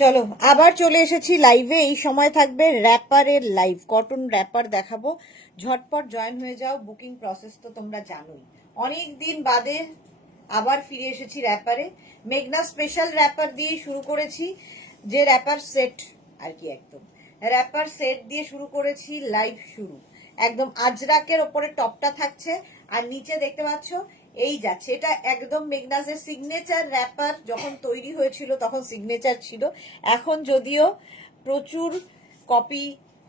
চলো আবার চলে এসেছি লাইভে। এই সময় থাকবে র্যাপারের লাইভ, কটন র্যাপার দেখাবো। ঝটপট জয়েন হয়ে যাও, বুকিং প্রসেস তো তোমরা জানোই। অনেক দিন বাদে আবার ফিরে এসেছি র্যাপারে। মেঘনা স্পেশাল র্যাপার দিয়ে শুরু করেছি, যে র্যাপার সেট আর কি, একদম র্যাপার সেট দিয়ে শুরু করেছি লাইভ শুরু। একদম আজরাকের ওপরে টপটা থাকছে, আর নিচে দেখতে পাচ্ছ এই যাচ্ছে। এটা একদম মেঘনাজের সিগনেচার র্যাপার। যখন তৈরি হয়েছিল তখন সিগনেচার ছিল, এখন যদিও প্রচুর কপি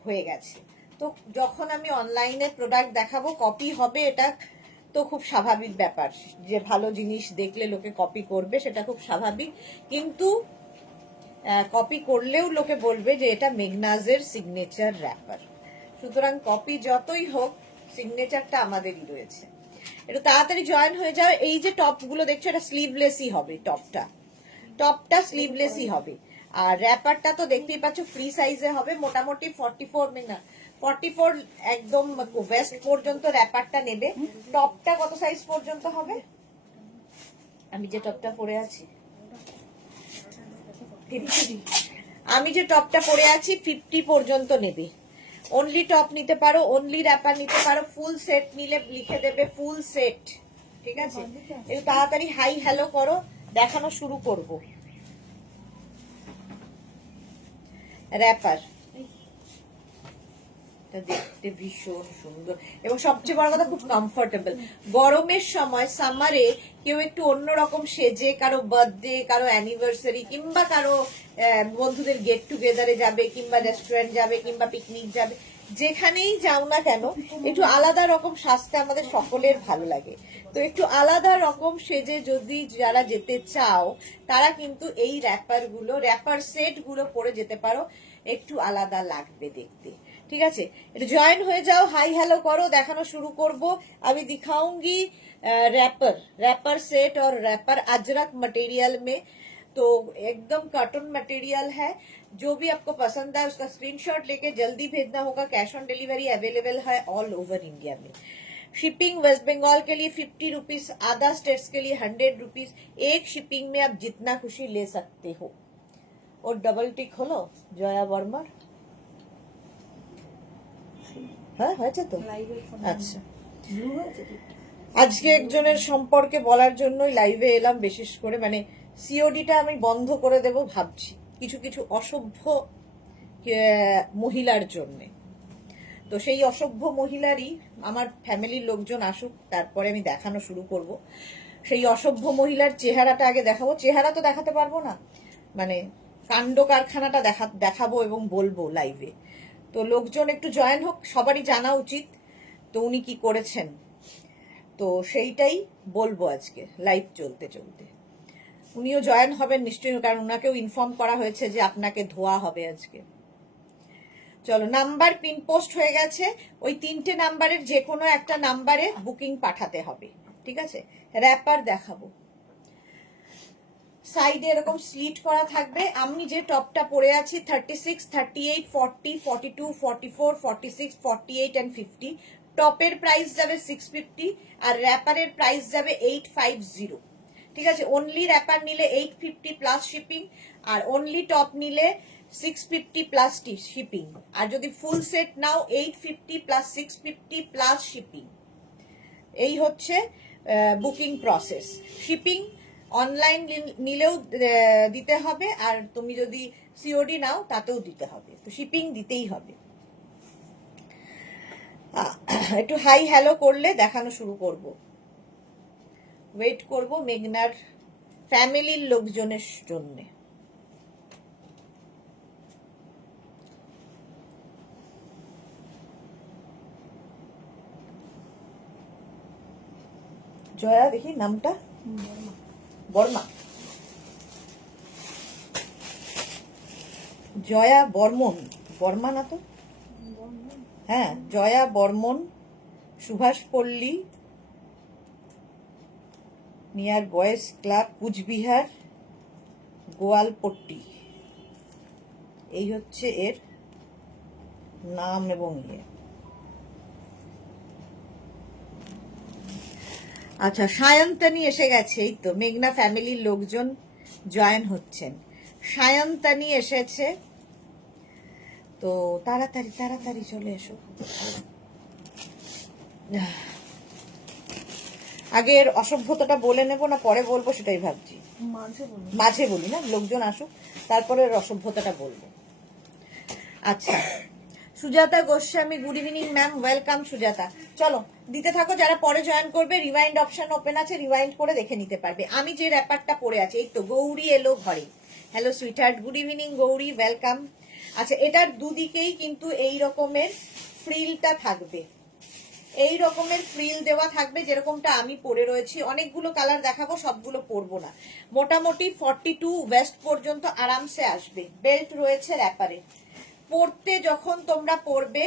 হয়ে গেছে। তো যখন আমি অনলাইনে প্রোডাক্ট দেখাবো কপি হবে, এটা তো খুব স্বাভাবিক ব্যাপার। যে ভালো জিনিস দেখলে লোকে কপি করবে, সেটা খুব স্বাভাবিক। কিন্তু কপি করলেও লোকে বলবে যে এটা মেঘনাজের সিগনেচার র্যাপার। সুতরাং কপি যতই হোক, সিগনেচারটা আমাদেরই রয়েছে। একটু তাড়াতাড়ি জয়েন হয়ে যাও। এই যে টপ গুলো দেখছো, এটা স্লিভলেসই হবে। টপটা স্লিভলেসই হবে। আর র্যাপারটা তো দেখতেই পাচ্ছ ফ্রি সাইজে হবে, মোটামুটি 44 একদম ওয়েস্ট পর্যন্ত র্যাপারটা নেবে। টপটা কত সাইজ পর্যন্ত হবে? আমি যে টপটা পরে আছি 50, আমি যে টপটা পরে আছি 50 পর্যন্ত নেবে। অনলি টপ নিতে পারো, অনলি র্যাপার নিতে পারো। ফুল সেট নিলে লিখে দেবে ফুল সেট, ঠিক আছে? একটু তাড়াতাড়ি হাই হ্যালো করো, দেখানো শুরু করব। র্যাপার দেখতে ভীষণ সুন্দর এবং সবচেয়ে বড় কথা খুব কমফোর্টেবল। গরমের সময় সামারে কেউ একটু অন্যরকম সেজে, কারো বার্থডে, কারো অ্যানিভার্সারি, কিংবা কারো বন্ধুদের গেট টুগেদারে যাবে, কিংবা রেস্টুরেন্ট যাবে, কিংবা পিকনিক যাবে, যেখানেই যাও না কেন একটু আলাদা রকম সাজতে আমাদের সকলের ভালো লাগে। তো একটু আলাদা রকম সেজে যদি যারা যেতে চাও, তারা কিন্তু এই র্যাপার সেট গুলো পরে যেতে পারো, একটু আলাদা লাগবে দেখতে। ঠিক আছে, এটা জয়েন হয়ে যাও, হাই হ্যালো করো, দেখানো শুরু করব। আমি दिखाऊंगी रैपर सेट और रैपर अजरक मटेरियल में। तो एकदम कॉटन मटेरियल है। जो भी आपको पसंद है उसका स्क्रीनशॉट लेके जल्दी भेजना होगा। कैश ऑन डिलीवरी अवेलेबल है ऑल ओवर इंडिया में। शिपिंग वेस्ट बंगाल के लिए 50 रुपीज, आधा स्टेट्स के लिए 100 रुपीज। एक शिपिंग में आप जितना खुशी ले सकते हो। और डबल टिक হলো জয়া বর্মার। হ্যাঁ হয়েছে তো, আচ্ছা। আজকে একজনের সম্পর্কে বলার জন্যই লাইভে এলাম, বিশেষ করে মানে সিওডিটা আমি বন্ধ করে দেব ভাবছি, কিছু কিছু অসভ্য মহিলার জন্যে। তো সেই অসভ্য মহিলারই আমার ফ্যামিলির লোকজন আসুক, তারপরে আমি দেখানো শুরু করব। সেই অসভ্য মহিলার চেহারাটা আগে দেখাবো। চেহারা তো দেখাতে পারবো না, মানে কাণ্ড কারখানাটা দেখাবো এবং বলবো লাইভে। তো লোকজন একটু জয়েন হোক, সবারই জানা উচিত তো উনি কি করেছেন। তো সেইটাই বলবো আজকে লাইভ চলতে চলতে। উনিও জয়েন হবেন নিশ্চয়ই, কারণ ওনাকেও ইনফর্ম করা হয়েছে যে আপনাকে ধোয়া হবে আজকে। চলো, নাম্বার পিন পোস্ট হয়ে গেছে। ওই 3টে নাম্বারের যে কোনো একটা নাম্বারে বুকিং পাঠাতে হবে, ঠিক আছে? র্যাপার দেখাবো, সাইডে এরকম স্লিট করা থাকবে। আমি যে টপটা পরে আছি 36, 38, 40, 42, 44, 46, 48 এন্ড 50। টপের প্রাইস যাবে 650 আর র্যাপারের প্রাইস যাবে 850। ঠিক আছে, অনলি র্যাপার নিলে 850 প্লাস শিপিং, আর অনলি টপ নিলে 650 প্লাস শিপিং। আর যদি ফুল সেট নাও 850 প্লাস 650 প্লাস শিপিং। এই হচ্ছে বুকিং প্রসেস। শিপিং অনলাইন নিলেও দিতে হবে, আর তুমি যদি সিওডি নাও তাতেও দিতে হবে। তো শিপিং দিতেই হবে। একটু হাই হ্যালো করলে দেখানো শুরু করব। ওয়েট করব মেঘনার ফ্যামিলির লোকজনের জন্য। জয়া, দেখি নামটা, বর্মা, জয়া বর্মন, বর্মা না তো? হ্যাঁ, Jaya Barman, Subhashpalli, near boys club, Cooch Behar, Goalpatti. এই হচ্ছে এর নাম এবং ইয়ে। আচ্ছা, সায়ন্তনী এসে গেছে। এই তো মেঘনা ফ্যামিলির লোকজন জয়েন হচ্ছেন। সায়ন্তানি এসেছে, তো তাড়াতাড়ি তাড়াতাড়ি চলে এসো। আগের অসভ্যতাটা বলে নেবো না পরে বলবো সেটাই ভাবছি, মাঝে বলি না, লোকজন আসুক তারপরে অসভ্যতাটা বলবো। আচ্ছা, Sujata Goswami, good evening ma'am, welcome Sujata. চলো দিতে থাকো, যারা পরে জয়েন করবে রিওয়াইন্ড অপশন ওপেন আছে, রিওয়াইন্ড করে দেখে নিতে পারবে। আমি যে র্যাপারটা পরে আছি, এই তো গৌরী এলো ঘরে। Hello sweetheart, good evening Gauri, welcome. আচ্ছা, এটার দুদিকেই কিন্তু এই রকমের ফ্রিলটা থাকবে, এই রকমের ফ্রিল দেওয়া থাকবে যেরকমটা আমি পরে রয়েছি। অনেকগুলো কালার দেখাবো, সবগুলো পরবো না। মোটামুটি 42 ওয়েস্ট পর্যন্ত আরামসে আসবে। বেল্ট রয়েছে র্যাপারে। পরতে যখন তোমরা পরবে,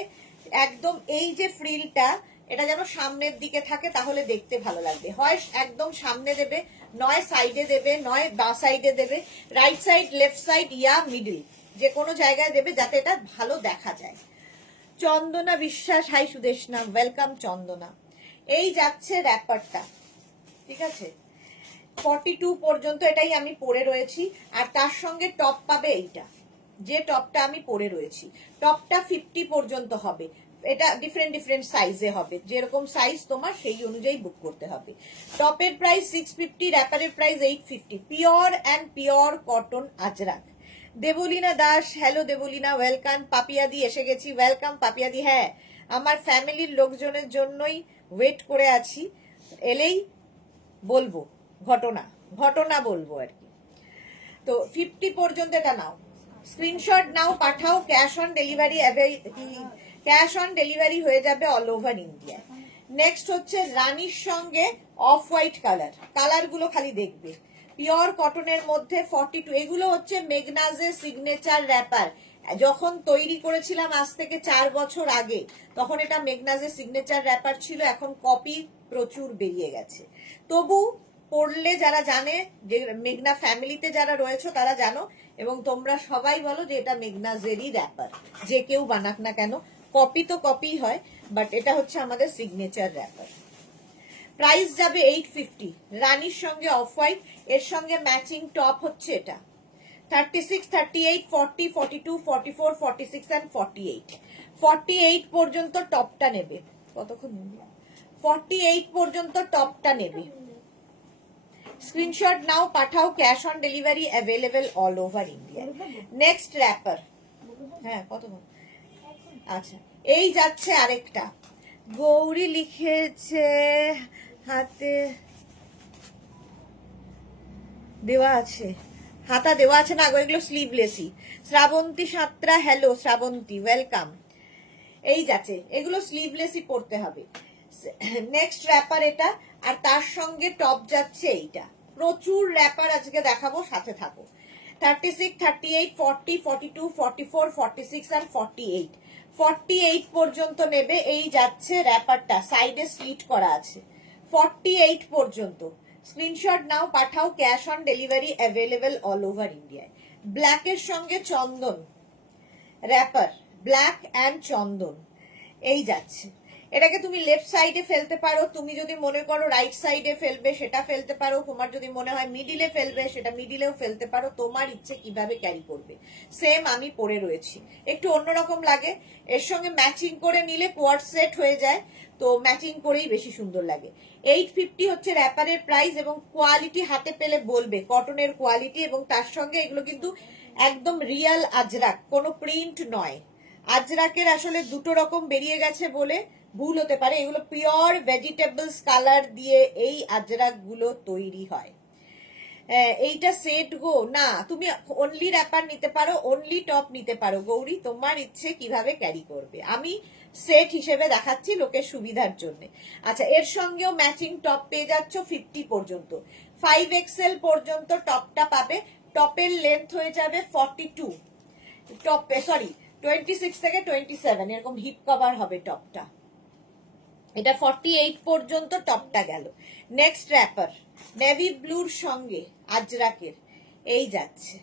একদম এই যে ফ্রিলটা, এটা যেন সামনের দিকে থাকে, তাহলে দেখতে ভালো লাগবে। হয় একদম সামনে দেবে, নয় সাইডে দেবে, নয় বা সাইডে দেবে, রাইট সাইড, লেফট সাইড ইয়া মিডল, যে কোনো জায়গায় দেবে যাতে এটা ভালো দেখা যায়। চন্দনা বিশ্বাস, হাই সুদেশনা, ওয়েলকাম চন্দনা। এই যাচ্ছে র্যাপারটা, ঠিক আছে? 42 পর্যন্ত এটাই আমি পরে রয়েছি। আর তার সঙ্গে টপ পাবে এইটা, যে টপটা আমি পরে রয়েছি। টপটা 50 পর্যন্ত হবে। এটা ডিফারেন্ট ডিফারেন্ট সাইজে হবে, যেরকম সাইজ তোমার সেই অনুযায়ী বুক করতে হবে। টপের প্রাইস 650, র্যাপারের price 850। Pure and pure cotton Ajrakh. Debleena Das, hello Debleena, welcome. পাপিয়াদি এসে গেছি, ওয়েলকাম পাপিয়াদি। হ্যাঁ, আমার ফ্যামিলির লোকজনের জন্যই ওয়েট করে আছি, এলেই বলবো ঘটনা ঘটনা বলবো আর কি। তো 50 পর্যন্ত এটা নাও, স্ক্রিনশট নাও, পাঠাও। Cash on delivery, cash on delivery হয়ে যাবে অল ওভার ইন্ডিয়া। নেক্সট হচ্ছে রানীর সঙ্গে অফ হোয়াইট কালার, কালারগুলো খালি দেখবে। পিওর কটনের মধ্যে 42, এগুলো হচ্ছে মেগনাজের সিগনেচার র্যাপার। যখন তৈরি করেছিলাম আজ থেকে 4 বছর আগে, তখন এটা মেগনাজের সিগনেচার র্যাপার ছিল। এখন কপি প্রচুর বেরিয়ে গেছে, তবু পড়লে যারা জানে, যে মেঘনা ফ্যামিলিতে যারা রয়েছে তারা জানো, এবং তোমরা সবাই বলো যে এটা মেঘনাজেরই র্যাপার, যে কেউ বানাক না কেন। কপি তো কপি হয়, বাট এটা হচ্ছে আমাদের সিগনেচার র্যাপার। প্রাইস যাবে 850, রানীর সঙ্গে অফ হোয়াইট, এর সঙ্গে ম্যাচিং টপ হচ্ছে এটা। 36, 38, 40, 42, 44, 46 and 48। 48 পর্যন্ত টপটা নেবে। কতক্ষণ? 48 পর্যন্ত টপটা নেবে। স্ক্রিনশট নাও, পাঠাও। Cash on delivery available all over India. Next wrapper, হ্যাঁ কতক্ষণ? আচ্ছা, এই যাচ্ছে আরেকটা। গৌরী লিখেছে, হাতে দেওয়া আছে, হাতা দেওয়া আছে না গো, এগুলো স্লিভলেসই। Srabanti Santra, hello Srabanti, welcome. এই যাচ্ছে, এগুলো স্লিভলেসই পড়তে হবে। নেক্সট র্যাপার এটা, আর তার সঙ্গে টপ যাচ্ছে এইটা। প্রচুর র্যাপার আজকে দেখাবো, সাথে থাকো। 36, 38, 40, 42, 44, 46 আর 48। 48 পর্যন্ত নেবে। এই যাচ্ছে র্যাপারটা, সাইডে স্লিট করা আছে। 48 পর্যন্ত স্ক্রিনশট নাও, পাঠাও। Cash on delivery available all over ইন্ডিয়ায়। ব্ল্যাকের সঙ্গে চন্দন র্যাপার, ব্ল্যাক অ্যান্ড চন্দন, এই যাচ্ছে। এটাকে তুমি লেফট সাইডে ফেলতে পারো, তুমি যদি মনে করো রাইট সাইডে ফেলবে সেটা ফেলতে পারো, তোমার যদি মনে হয় মিডিলে ফেলবে সেটা মিডিলেও ফেলতে পারো, তোমার ইচ্ছে কিভাবে ক্যারি করবে। সেম আমি পরে রয়েছি, একটু অন্যরকম লাগে। এর সঙ্গে ম্যাচিং করে নিলে কোয়ার্ড সেট হয়ে যায়, তো ম্যাচিং করেই বেশি সুন্দর লাগে। 850 হচ্ছে র্যাপারের প্রাইস, এবং কোয়ালিটি হাতে পেলে বলবে কটনের কোয়ালিটি। এবং তার সঙ্গে এগুলো কিন্তু একদম রিয়াল আজরাক, কোনো প্রিন্ট নয়। আজরাকের আসলে দুটো রকম বেরিয়ে গেছে বলে ভুল হতে পারে, এগুলো পিওর ভেজিটেবলস কালার দিয়ে এই আজরাক গুলো তৈরি হয়। এইটা সেট গো না, তুমি অনলি র্যাপার নিতে পারো, অনলি টপ নিতে পারো গৌরী, তোমার ইচ্ছে কিভাবে ক্যারি করবে। আমি সেট হিসেবে দেখাচ্ছি লোকের সুবিধার জন্য। আচ্ছা, এর সঙ্গেও ম্যাচিং টপ পেয়ে যাচ্ছ 50 পর্যন্ত। 5XL পর্যন্ত টপটা পাবে। টপের লেন্থ হয়ে যাবে 42, টপ সরি 26 থেকে 27, এরকম হিপ কভার হবে টপটা। এটা 48 পর্যন্ত টপটা গেল। নেক্সট র্যাপার, নেভি ব্লুর সঙ্গে আজরাকের, এই যাচ্ছে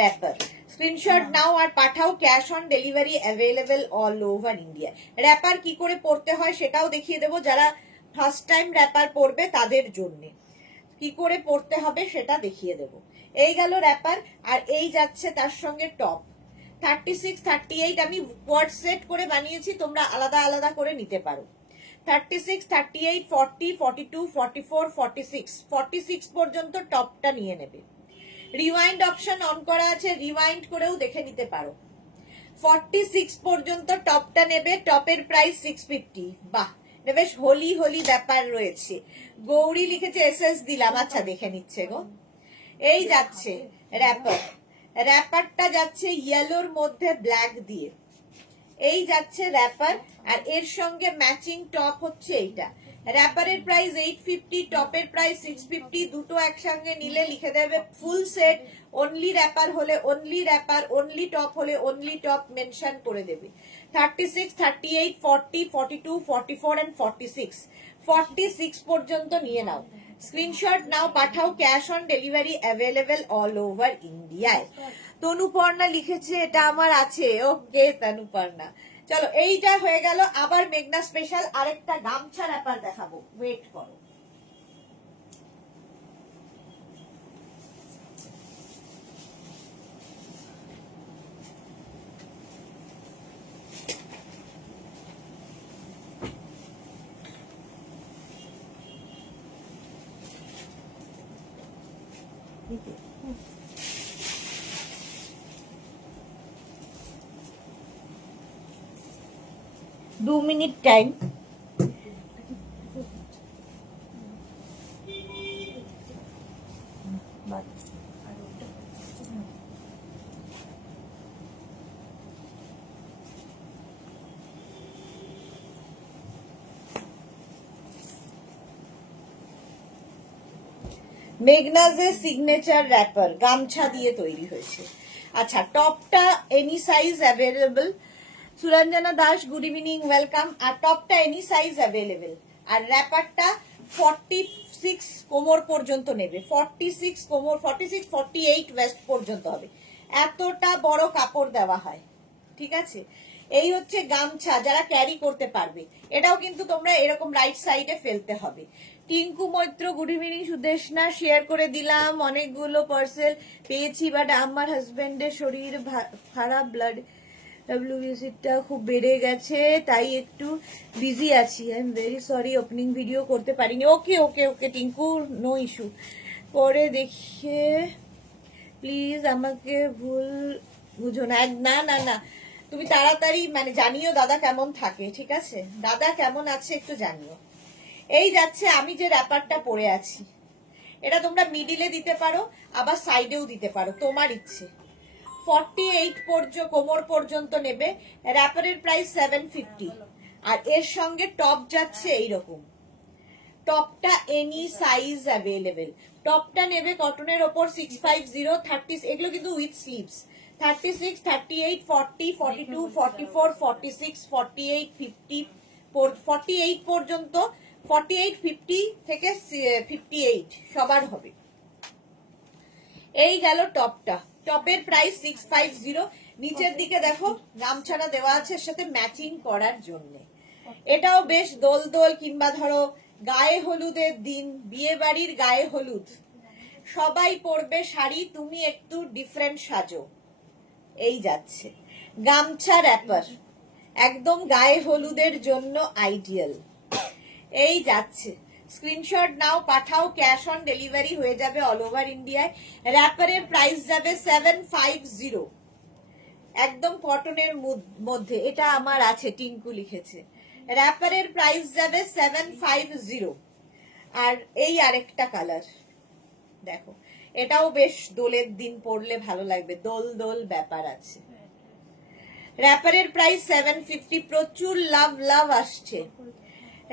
র্যাপার। স্ক্রিনশট নাও আর পাঠাও। Cash on delivery available all over India. Wrapper কি করে পড়তে হয় সেটাও দেখিয়ে দেবো, যারা ফার্স্ট টাইম র্যাপার পড়বে তাদের জন্য। কি করে পরতে হবে সেটা দেখিয়ে দেব। এই গেল র্যাপার, আর এই যাচ্ছে তার সঙ্গে টপ। 36, 38 আমি কোয়ার্ড সেট করে বানিয়েছি, তোমরা আলাদা আলাদা করে নিতে পারো। 36, 38, 40, 42, 44, 46, 46 পর্যন্ত টপটা নিয়ে নেবে। রিওয়াইন্ড অপশন অন করা আছে, রিওয়াইন্ড করেও দেখে নিতে পারো। 46 পর্যন্ত টপটা নেবে, টপের প্রাইস 650। বাহ, বেশ হোলি হোলি ব্যাপার রয়েছে। গৌরী লিখেছে এসএস দিলাম, আচ্ছা দেখে নিচ্ছে গো। এই যাচ্ছে র্যাপার, র্যাপারটা যাচ্ছে ইয়েলোর মধ্যে ব্ল্যাক দিয়ে। এই যাচ্ছে র্যাপার, আর এর সঙ্গে ম্যাচিং টপ হচ্ছে এইটা। র্যাপারের প্রাইস 850, টপের প্রাইস 650। দুটো একসঙ্গে নিলে লিখে দেবে ফুল সেট। অনলি র্যাপার হলে অনলি র্যাপার, অনলি টপ হলে অনলি টপ মেনশন করে দেবে। 36, 38, 40, 42, 44 and 46, 46 পর্যন্ত নিয়ে নাও। স্ক্রিনশট নাও, পাঠাও। Cash on delivery available all over ইন্ডিয়ায়। তনুপর্ণা লিখেছে এটা আমার আছে, ওকে তনুপর্ণা। চলো এইটা হয়ে গেল। আবার মেঘনা স্পেশাল আরেকটা গামছা র্যাপার দেখাবো, ওয়েট করো। দু মিনিট টাইম। মেঘনাজের সিগনেচার র্যাপার গামছা দিয়ে তৈরি হয়েছে। আচ্ছা, টপটা any size available. Suranjana Das good evening, welcome. আর টপটা এনি সাইজ অ্যাভেলেবল, আর র্যাপারটা 46 কোমর পর্যন্ত নেবে। 46 কোমর, 46, 48 ওয়েস্ট পর্যন্ত হবে। এতটা বড় কাপড় দেওয়া হয়, ঠিক আছে। এই হচ্ছে গামছা, যারা ক্যারি করতে পারবে। এটাও কিন্তু তোমরা এরকম রাইট সাইডে ফেলতে হবে। Tinku Maitra good evening. Sudeshna share করে দিলাম, অনেকগুলো পার্সেল পেয়েছি, বাট আমার হাজবেন্ডের শরীর খারাপ, ব্লাড ডব্লিউবিসিটা খুব বেড়ে গেছে, তাই একটু বিজি আছি। I am very sorry, opening video করতে পারিনি। ওকে ওকে ওকে টিঙ্কু, নো ইস্যু। পরে দেখে প্লিজ আমাকে ভুল বুঝো না। না না না, তুমি তাড়াতাড়ি মানে জানিও দাদা কেমন থাকে, ঠিক আছে। দাদা কেমন আছে একটু জানিও। এই যাচ্ছে আমি যে র্যাপারটা পরে আছি, এটা তোমরা মিডিলে দিতে পারো, আবার সাইডেও দিতে পারো, তোমার ইচ্ছে। 48 কোমর পর্যন্ত নেবে। র্যাপারের প্রাইস 750, আর এর সঙ্গে টপ যাচ্ছে এইরকম। টপটা এনি সাইজ অ্যাভেলেবেল। টপটা নেবে কটনের ওপর 650, 30, এগুলো কিন্তু উইথ স্লিভস। 36, 38, 40, 42, 44, 46, 48, 50, 48 পর্যন্ত। 48, 50 থেকে 58 সবার হবে। এই গেল টপটা, টপের প্রাইস 650। নিচের দিকে দেখো গামছাটা দেওয়া আছে এর সাথে ম্যাচিং করার জন্য। এটাও বেশ দোল দোল, কিংবা ধরো গায়ে হলুদের দিন, বিয়ে বাড়ির গায়ে হলুদ, সবাই পরবে শাড়ি, তুমি একটু ডিফারেন্ট সাজো। এই যাচ্ছে গামছা র্যাপার, একদম গায়ে হলুদের জন্য আইডিয়াল। এই যাচ্ছে, স্ক্রিনশট নাও, পাঠাও। ক্যাশ অন ডেলিভারি হয়ে যাবে অল ওভার ইন্ডিয়ায়। র্যাপারের প্রাইস যাবে 750, একদম কটনের মধ্যে। এটা আমার আছে, টিঙ্কু লিখেছে। র্যাপারের প্রাইস যাবে 750। আর এই আরেকটা কালার দেখো, এটাও বেশ দোলের দিন পরলে ভালো লাগবে, দোল দোল ব্যাপার আছে। র্যাপারের প্রাইস 750, প্রচুর লাভ লাভ আসছে।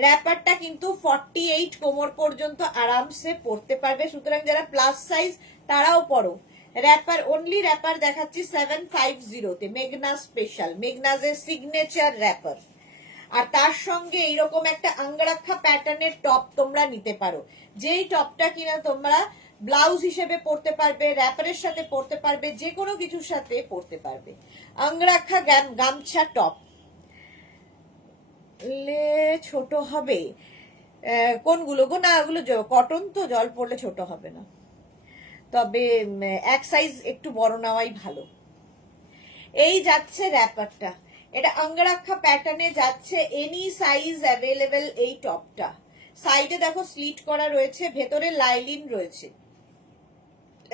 র্যাপারটা কিন্তু 48 কোমর পর্যন্ত আরামসে পরতে পারবে, সুতরাং যারা প্লাস সাইজ তারাও পরো। র্যাপার, অনলি র্যাপার দেখাচ্ছি 750 তে, মেঘনা স্পেশাল, মেঘনাজের সিগনেচার র্যাপার। আর তার সঙ্গে এইরকম একটা আঙ্গরাক্ষা প্যাটার্নের টপ তোমরা নিতে পারো, যেই টপটা কিনা তোমরা ব্লাউজ হিসেবে পরতে পারবে, র্যাপারের সাথে পরতে পারবে, যে কোনো কিছুর সাথে পরতে পারবে। আঙ্গরাক্ষা গামছা টপ ছোট হবে, কোনগুলো গো? না ওগুলো কটন তো, জল পড়লে ছোট হবে না, তবে এক সাইজ একটু বড় নেওয়াই ভালো। এই যাচ্ছে র্যাপারটা, এটা অঙ্গরাক্ষা প্যাটার্নে যাচ্ছে, এনি সাইজ অ্যাভেলেবেল। এই টপটা সাইডে দেখো স্লিট করা রয়েছে, ভেতরে লাইলিন রয়েছে,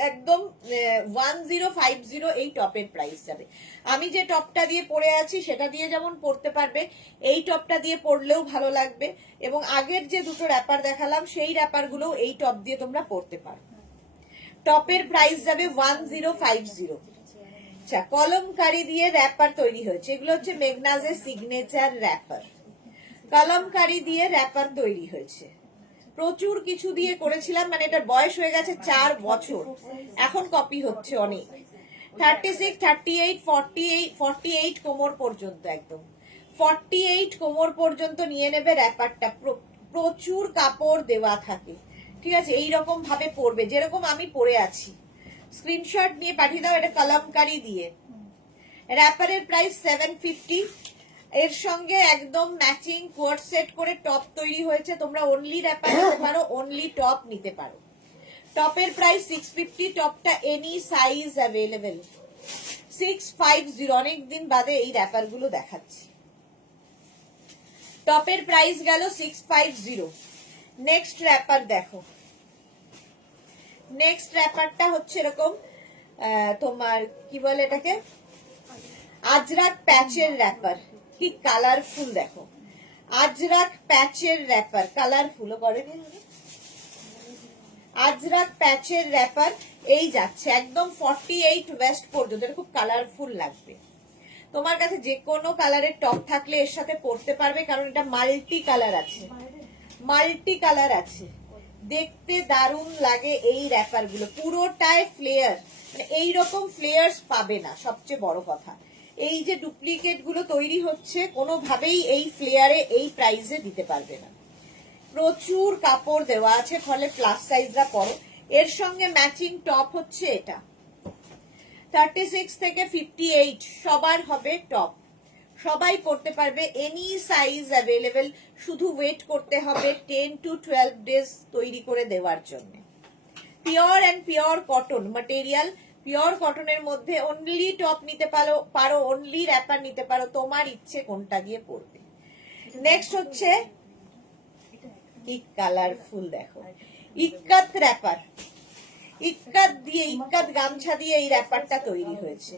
একদম 1050 এই টপের প্রাইস যাবে। আমি যে টপটা দিয়ে পরে আছি সেটা দিয়ে যেমন পরতে পারবে, এই টপটা দিয়ে পরলেও ভালো লাগবে, এবং আগের যে দুটো র্যাপার দেখালাম সেই র্যাপার গুলো এই টপ দিয়ে তোমরা পরতে পারো। টপের প্রাইস যাবে 1050। আচ্ছা, কলমকারি দিয়ে র্যাপার তৈরি হয়েছে, এগুলো হচ্ছে মেগনাজের সিগনেচার র্যাপার। কলমকারি দিয়ে র্যাপার তৈরি হয়েছে, প্রচুর কিছু দিয়ে করেছিলাম, মানে এটার বয়স হয়ে গেছে 4 বছর, এখন কপি হচ্ছে অনেক। 36, 38, 48, 48 কোমর পর্যন্ত, একদম 48 কোমর পর্যন্ত নিয়ে নেবে র্যাপারটা। প্রচুর কাপড় দেওয়া থাকে, ঠিক আছে? এইরকম ভাবে পরবে যেরকম আমি পরে আছি। স্ক্রিনশট নিয়ে পাঠিয়ে দাও। এটা কলমকারি দিয়ে, র্যাপারের প্রাইস 750। এর সঙ্গে একদম ম্যাচিং কোয়ার্ড সেট করে টপ তৈরি হয়েছে, তোমরা অনলি র্যাপার নিতে পারো, অনলি টপ নিতে পারো। টপের প্রাইস 650, টপটা এনি সাইজ অ্যাভেলেবেল। 650, অনেকদিন বাদে এই র্যাপার গুলো দেখাচ্ছি। টপের প্রাইস গেল 650। নেক্সট র্যাপার দেখো, নেক্সট র্যাপারটা হচ্ছে এরকম, তোমার কি বলে এটাকে, আজরাক প্যাচের র্যাপার। কি কালারফুল দেখো, আজরাক প্যাচের র্যাপার, কালারফুল করেনি, আজরাক প্যাচের র্যাপার। এই যাচ্ছে একদম 48 ওয়েস্ট পর্যন্ত, এটা খুব কালারফুল লাগবে। তোমার কাছে যে কোনো কালারের টপ থাকলে এর সাথে পরতে পারবে, কারণ এটা মাল্টি কালার আছে, মাল্টি কালার আছে, দেখতে দারুণ লাগে। এই র্যাপার গুলো পুরোটায় ফ্লেয়ার, মানে এইরকম ফ্লেয়ার্স পাবে না। সবচেয়ে বড় কথা, এই যে ডুপ্লিকেট গুলো তৈরি হচ্ছে, কোনোভাবেই এই ফ্লেয়ারে এই প্রাইসে দিতে পারবে না। প্রচুর কাপড় দেওয়া আছে, ফলে প্লাস সাইজরা পরো। এর সঙ্গে ম্যাচিং টপ হচ্ছে এটা। 36 থেকে 58 সবার হবে টপ, সবাই পড়তে পারবে, এনি সাইজ অ্যাভেলেবেল। শুধু ওয়েট করতে হবে 10 to 12 ডেজ তৈরি করে দেওয়ার জন্য। Pure and pure cotton material, pure কটনের মধ্যে অনলি টপ নিতে পারো, অনলি র্যাপার নিতে পারো, তোমার ইচ্ছে কোনটা দিয়ে পরবে। নেক্সট হচ্ছে কি কালারফুল দেখো, ইক্কাত র্যাপার। ইক্কাত দিয়ে, ইক্কাত গামছা দিয়ে এই র্যাপারটা তৈরি হয়েছে,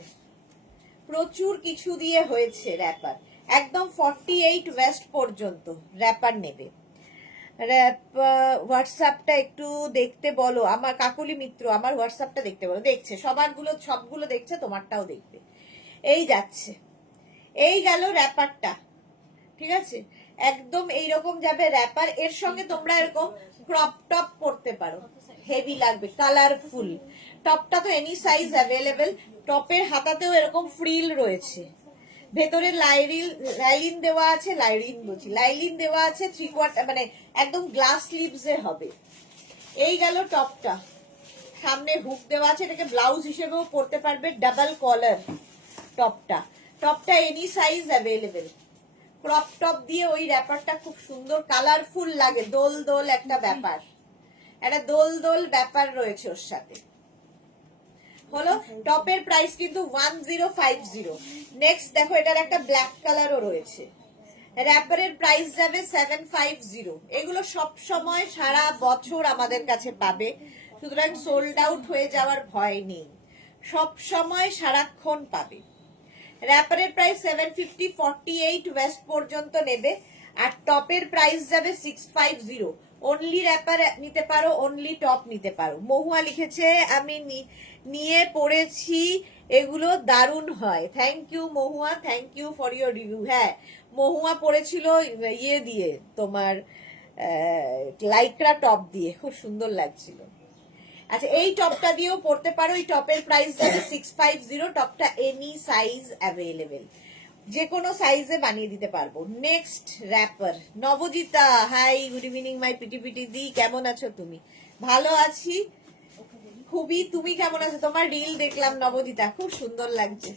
প্রচুর কিছু দিয়ে হয়েছে র্যাপার। একদম 48 ওয়েস্ট পর্যন্ত র্যাপার নেবে। হোয়াটসঅ্যাপটা একটু দেখতে বলো, আমার কাকলি মিত্র আমার হোয়াটসঅ্যাপটা দেখতে বলো। দেখছে, সবগুলো দেখছে, তোমারটাও দেখবে। এই যাচ্ছে, এই গেল র্যাপারটা, ঠিক আছে? একদম এইরকম যাবে র্যাপার। এর সঙ্গে তোমরা এরকম ক্রপ টপ পরতে পারো, হেভি লাগবে, কালারফুল। টপটা তো এনি সাইজ অ্যাভেলেবেল। টপের হাতাতেও এরকম ফ্রিল রয়েছে, ভেতরে লাইলিন দেওয়া আছে, লাইলিন দেওয়া আছে 3/4, মানে একদম গ্লাস স্লিভস এ হবে। এই গেল টপটা, সামনে হুক দেওয়া আছে, এটাকে ব্লাউজ হিসেবেও পরতে পারবে, ডাবল কলার টপটা। টপটা any size available. Crop top দিয়ে ওই র্যাপারটা খুব সুন্দর কালারফুল লাগে, দোল দোল একটা ব্যাপার, একটা দোল দোল ব্যাপার রয়েছে ওর সাথে। হলো টপের প্রাইস কিন্তু 1050। নেক্সট দেখো, এটার একটা ব্ল্যাক কালারও রয়েছে, র্যাপারের প্রাইস যাবে 750। এগুলো সব সময় সারা বছর আমাদের কাছে পাবে, সুতরাং সোল্ড আউট হয়ে যাওয়ার ভয় নেই, সব সময় সারাক্ষণ পাবে। র্যাপারের প্রাইস 750, 48 ওয়েস্ট পর্যন্ত নেবে। আর টপের প্রাইস যাবে 650। অনলি র্যাপার নিতে পারো, অনলি টপ নিতে পারো। মহুয়া লিখেছে আমি নিয়ে পড়েছি, এগুলো দারুণ হয়। Thank you Mahua, thank you for your review. হ্যাঁ, মহুয়া পড়েছিল ইয়ে দিয়ে, তোমার লাইক্রা টপ দিয়ে, খুব সুন্দর লাগছিল। আচ্ছা, এই টপটা দিয়েও পড়তে পারো। এই টপের প্রাইস যাবে 650। টপটা এনি সাইজ অ্যাভেলেবেল, যে কোনো সাইজে বানিয়ে দিতে পারবো। Next wrapper, Nabajita. Hi, good evening my Piti Piti দি, কেমন আছো তুমি? ভালো আছি খুবই, তুমি কেমন আছো? তোমার রিল দেখলাম নবজিতা, খুব সুন্দর লাগছে,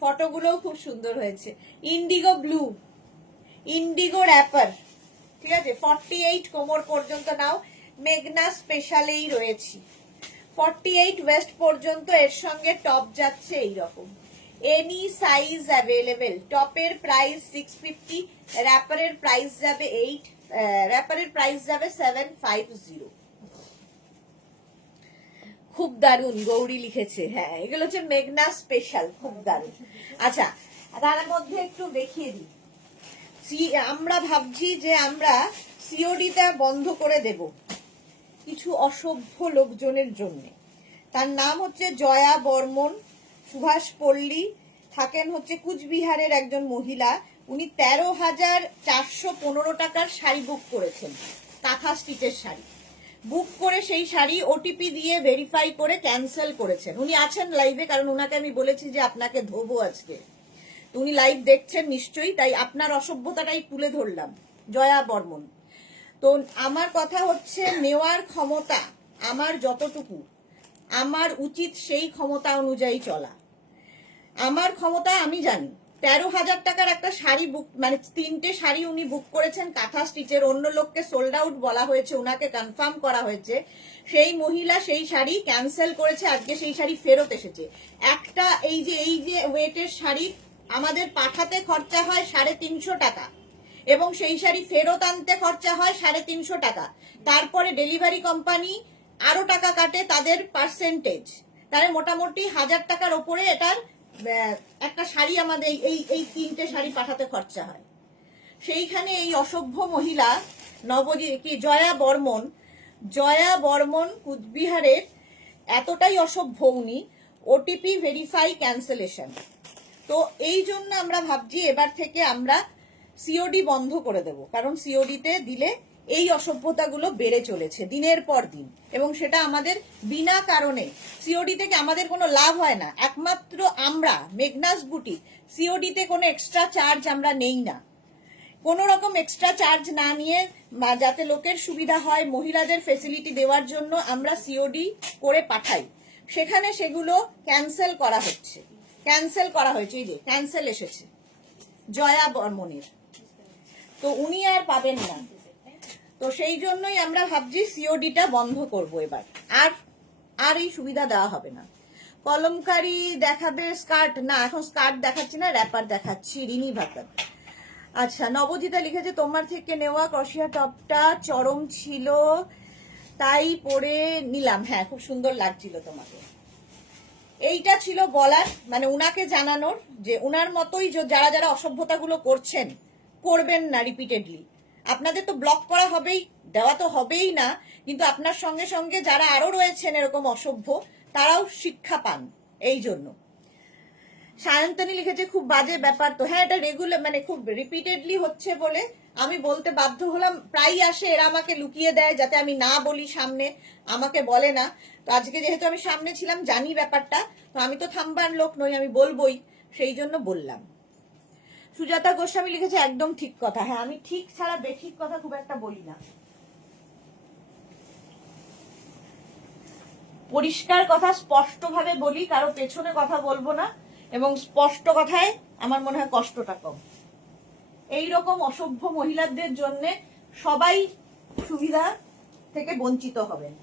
ফটোগুলোও খুব সুন্দর হয়েছে। ইন্ডিগো ব্লু, ইন্ডিগো র্যাপার, ঠিক আছে, 48 কোমর পর্যন্ত নাও, মেঘনা স্পেশালেই রয়েছি। 48 ওয়েস্ট পর্যন্ত এর সঙ্গে টপ যাচ্ছে এইরকম, এনি সাইজ অ্যাভেলেবেল। টপের প্রাইস 650, র্যাপারের প্রাইস যাবে 8, র্যাপারের প্রাইস যাবে 750। খুব দারুন, গৌরী লিখেছে। হ্যাঁ, এগুলো হচ্ছে মেঘনা স্পেশাল, খুব দারুন। আচ্ছা, তার মধ্যে একটু দেখিয়ে দিই, আমরা ভাবছি যে আমরা সিওডিটা বন্ধ করে দেব কিছু অসভ্য লোকজনের জন্য। তার নাম হচ্ছে জয়া বর্মন, সুভাষ পল্লী, থাকেন হচ্ছে কুচবিহারের একজন মহিলা। উনি 13,415 টাকার শাড়ি বুক করেছেন, কাঁথা স্টিচের শাড়ি বুক করে সেই শাড়ি ওটিপি দিয়ে ভেরিফাই করে ক্যান্সেল করেছেন। উনি আছেন লাইভে, কারণ উনাকে আমি বলেছি যে আপনাকে ধোবো আজকে, উনি লাইভ দেখছেন নিশ্চয়ই, তাই আপনার অসভ্যতাটাই তুলে ধরলাম। জয়া বর্মন, তো আমার কথা হচ্ছে নেওয়ার ক্ষমতা আমার যতটুকু, আমার উচিত সেই ক্ষমতা অনুযায়ী চলা। আমার ক্ষমতা আমি জানি। 13,000 টাকার একটা শাড়ি বুক, মানে 3টে শাড়ি উনি বুক করেছেন কাঁথা স্টিচের, অন্য লোককে সোল্ড আউট বলা হয়েছে, ওনাকে কনফার্ম করা হয়েছে, সেই মহিলা সেই শাড়ি ক্যান্সেল করেছে, আজকে সেই শাড়ি ফেরত এসেছে। একটা এই যে ওয়েটের শাড়ি আমাদের পাঠাতে খরচা হয় 350 টাকা, এবং সেই শাড়ি ফেরত আনতে খরচা হয় 350 টাকা। তারপরে ডেলিভারি কোম্পানি আরো টাকা কাটে তাদের পার্সেন্টেজ, তাহলে মোটামুটি 1000 টাকার ওপরে এটার একটা শাড়ি আমাদের এই 3টে শাড়ি পাঠাতে খরচা হয়। সেইখানে এই অসভ্য মহিলা জয়া বর্মন কুচবিহারের এতটাই অসভ্য, উনি ওটিপি ভেরিফাই ক্যান্সেলেশন। তো এই জন্য আমরা ভাবছি এবার থেকে আমরা সিওডি বন্ধ করে দেব, কারণ সিওডিতে দিলে এই অসভ্যতাগুলো বেড়ে চলেছে দিনের পর দিন, এবং সেটা আমাদের বিনা কারণে। সিওডি থেকে আমাদের কোনো লাভ হয় না, একমাত্র আমরা মেঘনাস বুটিক সিওডিতে কোনো এক্সট্রা চার্জ আমরা নেই না, কোনো রকম এক্সট্রা চার্জ না নিয়ে, যাতে লোকের সুবিধা হয়, মহিলাদের ফেসিলিটি দেওয়ার জন্য আমরা সিওডি করে পাঠাই। সেখানে সেগুলো ক্যান্সেল করা হচ্ছে, ক্যান্সেল করা হয়েছে, এই যে ক্যান্সেল এসেছে জয়া বর্মনের, তো উনি আর পাবেন না। তো সেই জন্যই আমরা ভাবছি সিওডিটা বন্ধ করব এবার, আর এই সুবিধা দেওয়া হবে না। কলমকারি দেখাবে স্কার্ট, না এখন স্কার্ট দেখাচ্ছি না, র্যাপার দেখাচ্ছি। রিনি ভাতার, আচ্ছা, নবজিতা লিখেছে তোমার থেকে নেওয়া ক্রশিয়া টপটা চরম ছিল, তাই পরে নিলাম। হ্যাঁ, খুব সুন্দর লাগছিল তোমাকে। এইটা ছিল বলার, মানে উনাকে জানানোর যে উনার মতোই যারা যারা অসভ্যতাগুলো করবেন না রিপিটেডলি। আপনাদের তো ব্লক করা হবেই, দেওয়া তো হবেই না, কিন্তু আপনার সঙ্গে সঙ্গে যারা আরো রয়েছেন এরকম অসভ্য, তারাও শিক্ষা পান। এই জন্য সায়ন্তনী লিখেছে খুব বাজে ব্যাপার। তো হ্যাঁ, এটা রেগুলার, মানে খুব রিপিটেডলি হচ্ছে বলে আমি বলতে বাধ্য হলাম। প্রায় আসে, এরা আমাকে লুকিয়ে দেয় যাতে আমি না বলি সামনে, আমাকে বলে না। তো আজকে যেহেতু আমি সামনে ছিলাম, জানি ব্যাপারটা, তো আমি তো থামবার লোক নই, আমি বলবোই, সেই জন্য বললাম। সুজাতা গোস্বামী লিখেছে একদম ঠিক কথা। হ্যাঁ, আমি ঠিক ছাড়া বেঠিক কথা খুব একটা বলি না, পরিষ্কার কথা স্পষ্টভাবে বলি, কারো পেছনে কথা বলবো না, এবং স্পষ্ট কথায় আমার মনে হয় কষ্টটা কম। এইরকম অসভ্য মহিলাদের জন্য সবাই সুবিধা থেকে বঞ্চিত হবেন।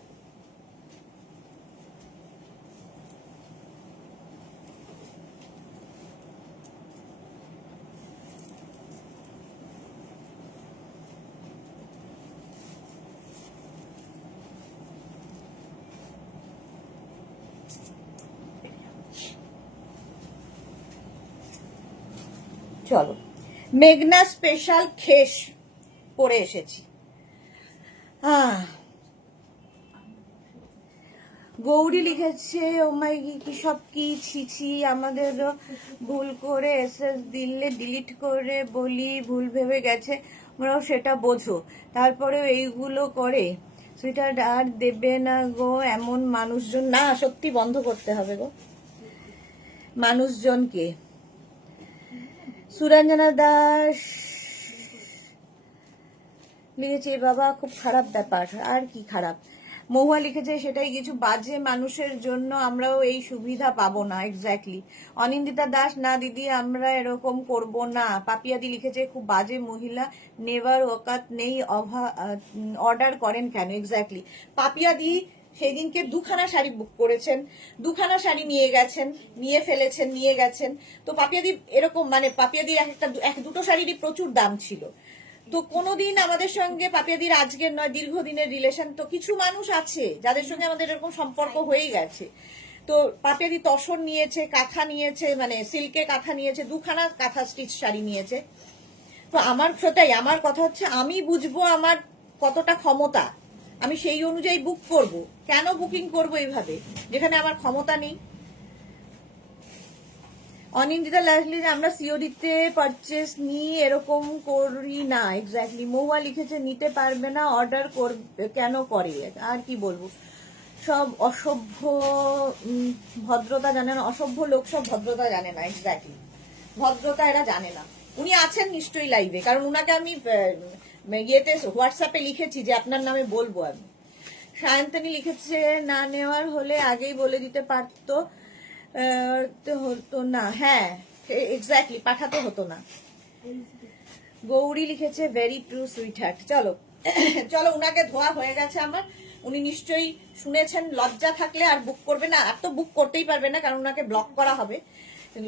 চলো, মেঘনা স্পেশাল খেস পরে এসেছি। গৌরী লিখেছে ও মাই কি সব কি ছিছি, আমাদের ভুল করে এসএস দিলে ডিলিট করে বলি ভুল ভেবে গেছে, ওরাও সেটা বোঝো, তারপরে এইগুলো করে সেটা আর দেবে না গো এমন মানুষজন। না, সত্যি বন্ধ করতে হবে গো মানুষজনকে। সুরঞ্জনা দাস লিখেছে বাবা খুব খারাপ ব্যাপার। আর কি খারাপ, মহুয়া লিখেছে সেটাই কিছু বাজে মানুষের জন্য আমরাও এই সুবিধা পাবো না। এক্স্যাক্টলি। অনিন্দিতা দাস, না দিদি আমরা এরকম করব না। পাপিয়াদি লিখেছে খুব বাজে মহিলা, নেভার ওকাত নেই, অর্ডার করেন কেন? এক্স্যাক্টলি। পাপিয়াদি সেই দিনকে দুখানা শাড়ি বুক করেছেন, দুখানা শাড়ি নিয়ে গেছেন, নিয়ে ফেলেছেন, নিয়ে গেছেন। তো পাপিয়াদি এরকম, মানে পাপিয়াদির দুটো শাড়িরই প্রচুর দাম ছিল। তো কোনোদিন আমাদের সঙ্গে পাপিয়াদির আজকের নয়, দীর্ঘদিনের রিলেশন। তো কিছু মানুষ আছে যাদের সঙ্গে আমাদের এরকম সম্পর্ক হয়ে গেছে। তো পাপিয়াদি তসর নিয়েছে, কাঁথা নিয়েছে, মানে সিল্কে কাঁথা নিয়েছে, দুখানা কাঁথা স্টিচ শাড়ি নিয়েছে। তো আমার সেটাই, আমার কথা হচ্ছে আমি বুঝবো আমার কতটা ক্ষমতা, আমি সেই অনুযায়ী বুক করব। কেন বুকিং করব এইভাবে যেখানে আমার ক্ষমতা নেই? অনিন্দিতা লাস্টলি, আমরা সিওডিতে পারচেস নিই, এরকম করি না। এক্স্যাক্টলি। মহুয়া লিখেছে নিতে পারবে না, অর্ডার করবে কেন করে? আর কি বলবো, সব অসভ্য, ভদ্রতা জানে না। অসভ্য লোক সব ভদ্রতা জানে না। এক্স্যাক্টলি। ভদ্রতা এরা জানে না। উনি আছেন নিশ্চয়ই লাইভে, কারণ উনাকে আমি ইয়েতে হোয়াটসঅ্যাপে লিখেছি যে আপনার নামে বলবো আমি। সায়ন্তনী লিখেছে না নেওয়ার হলে আগেই বলে দিতে পারতো, হতো না। হ্যাঁ এক্স্যাক্টলি, পাঠাতে হতো না। গৌরী লিখেছে ভেরি ট্রু সুইট হার্ট। চলো চলো, উনাকে ধোয়া হয়ে গেছে আমার। উনি নিশ্চয়ই শুনেছেন। লজ্জা থাকলে আর বুক করবে না, আর তো বুক করতেই পারবে না কারণ উনাকে ব্লক করা হবে।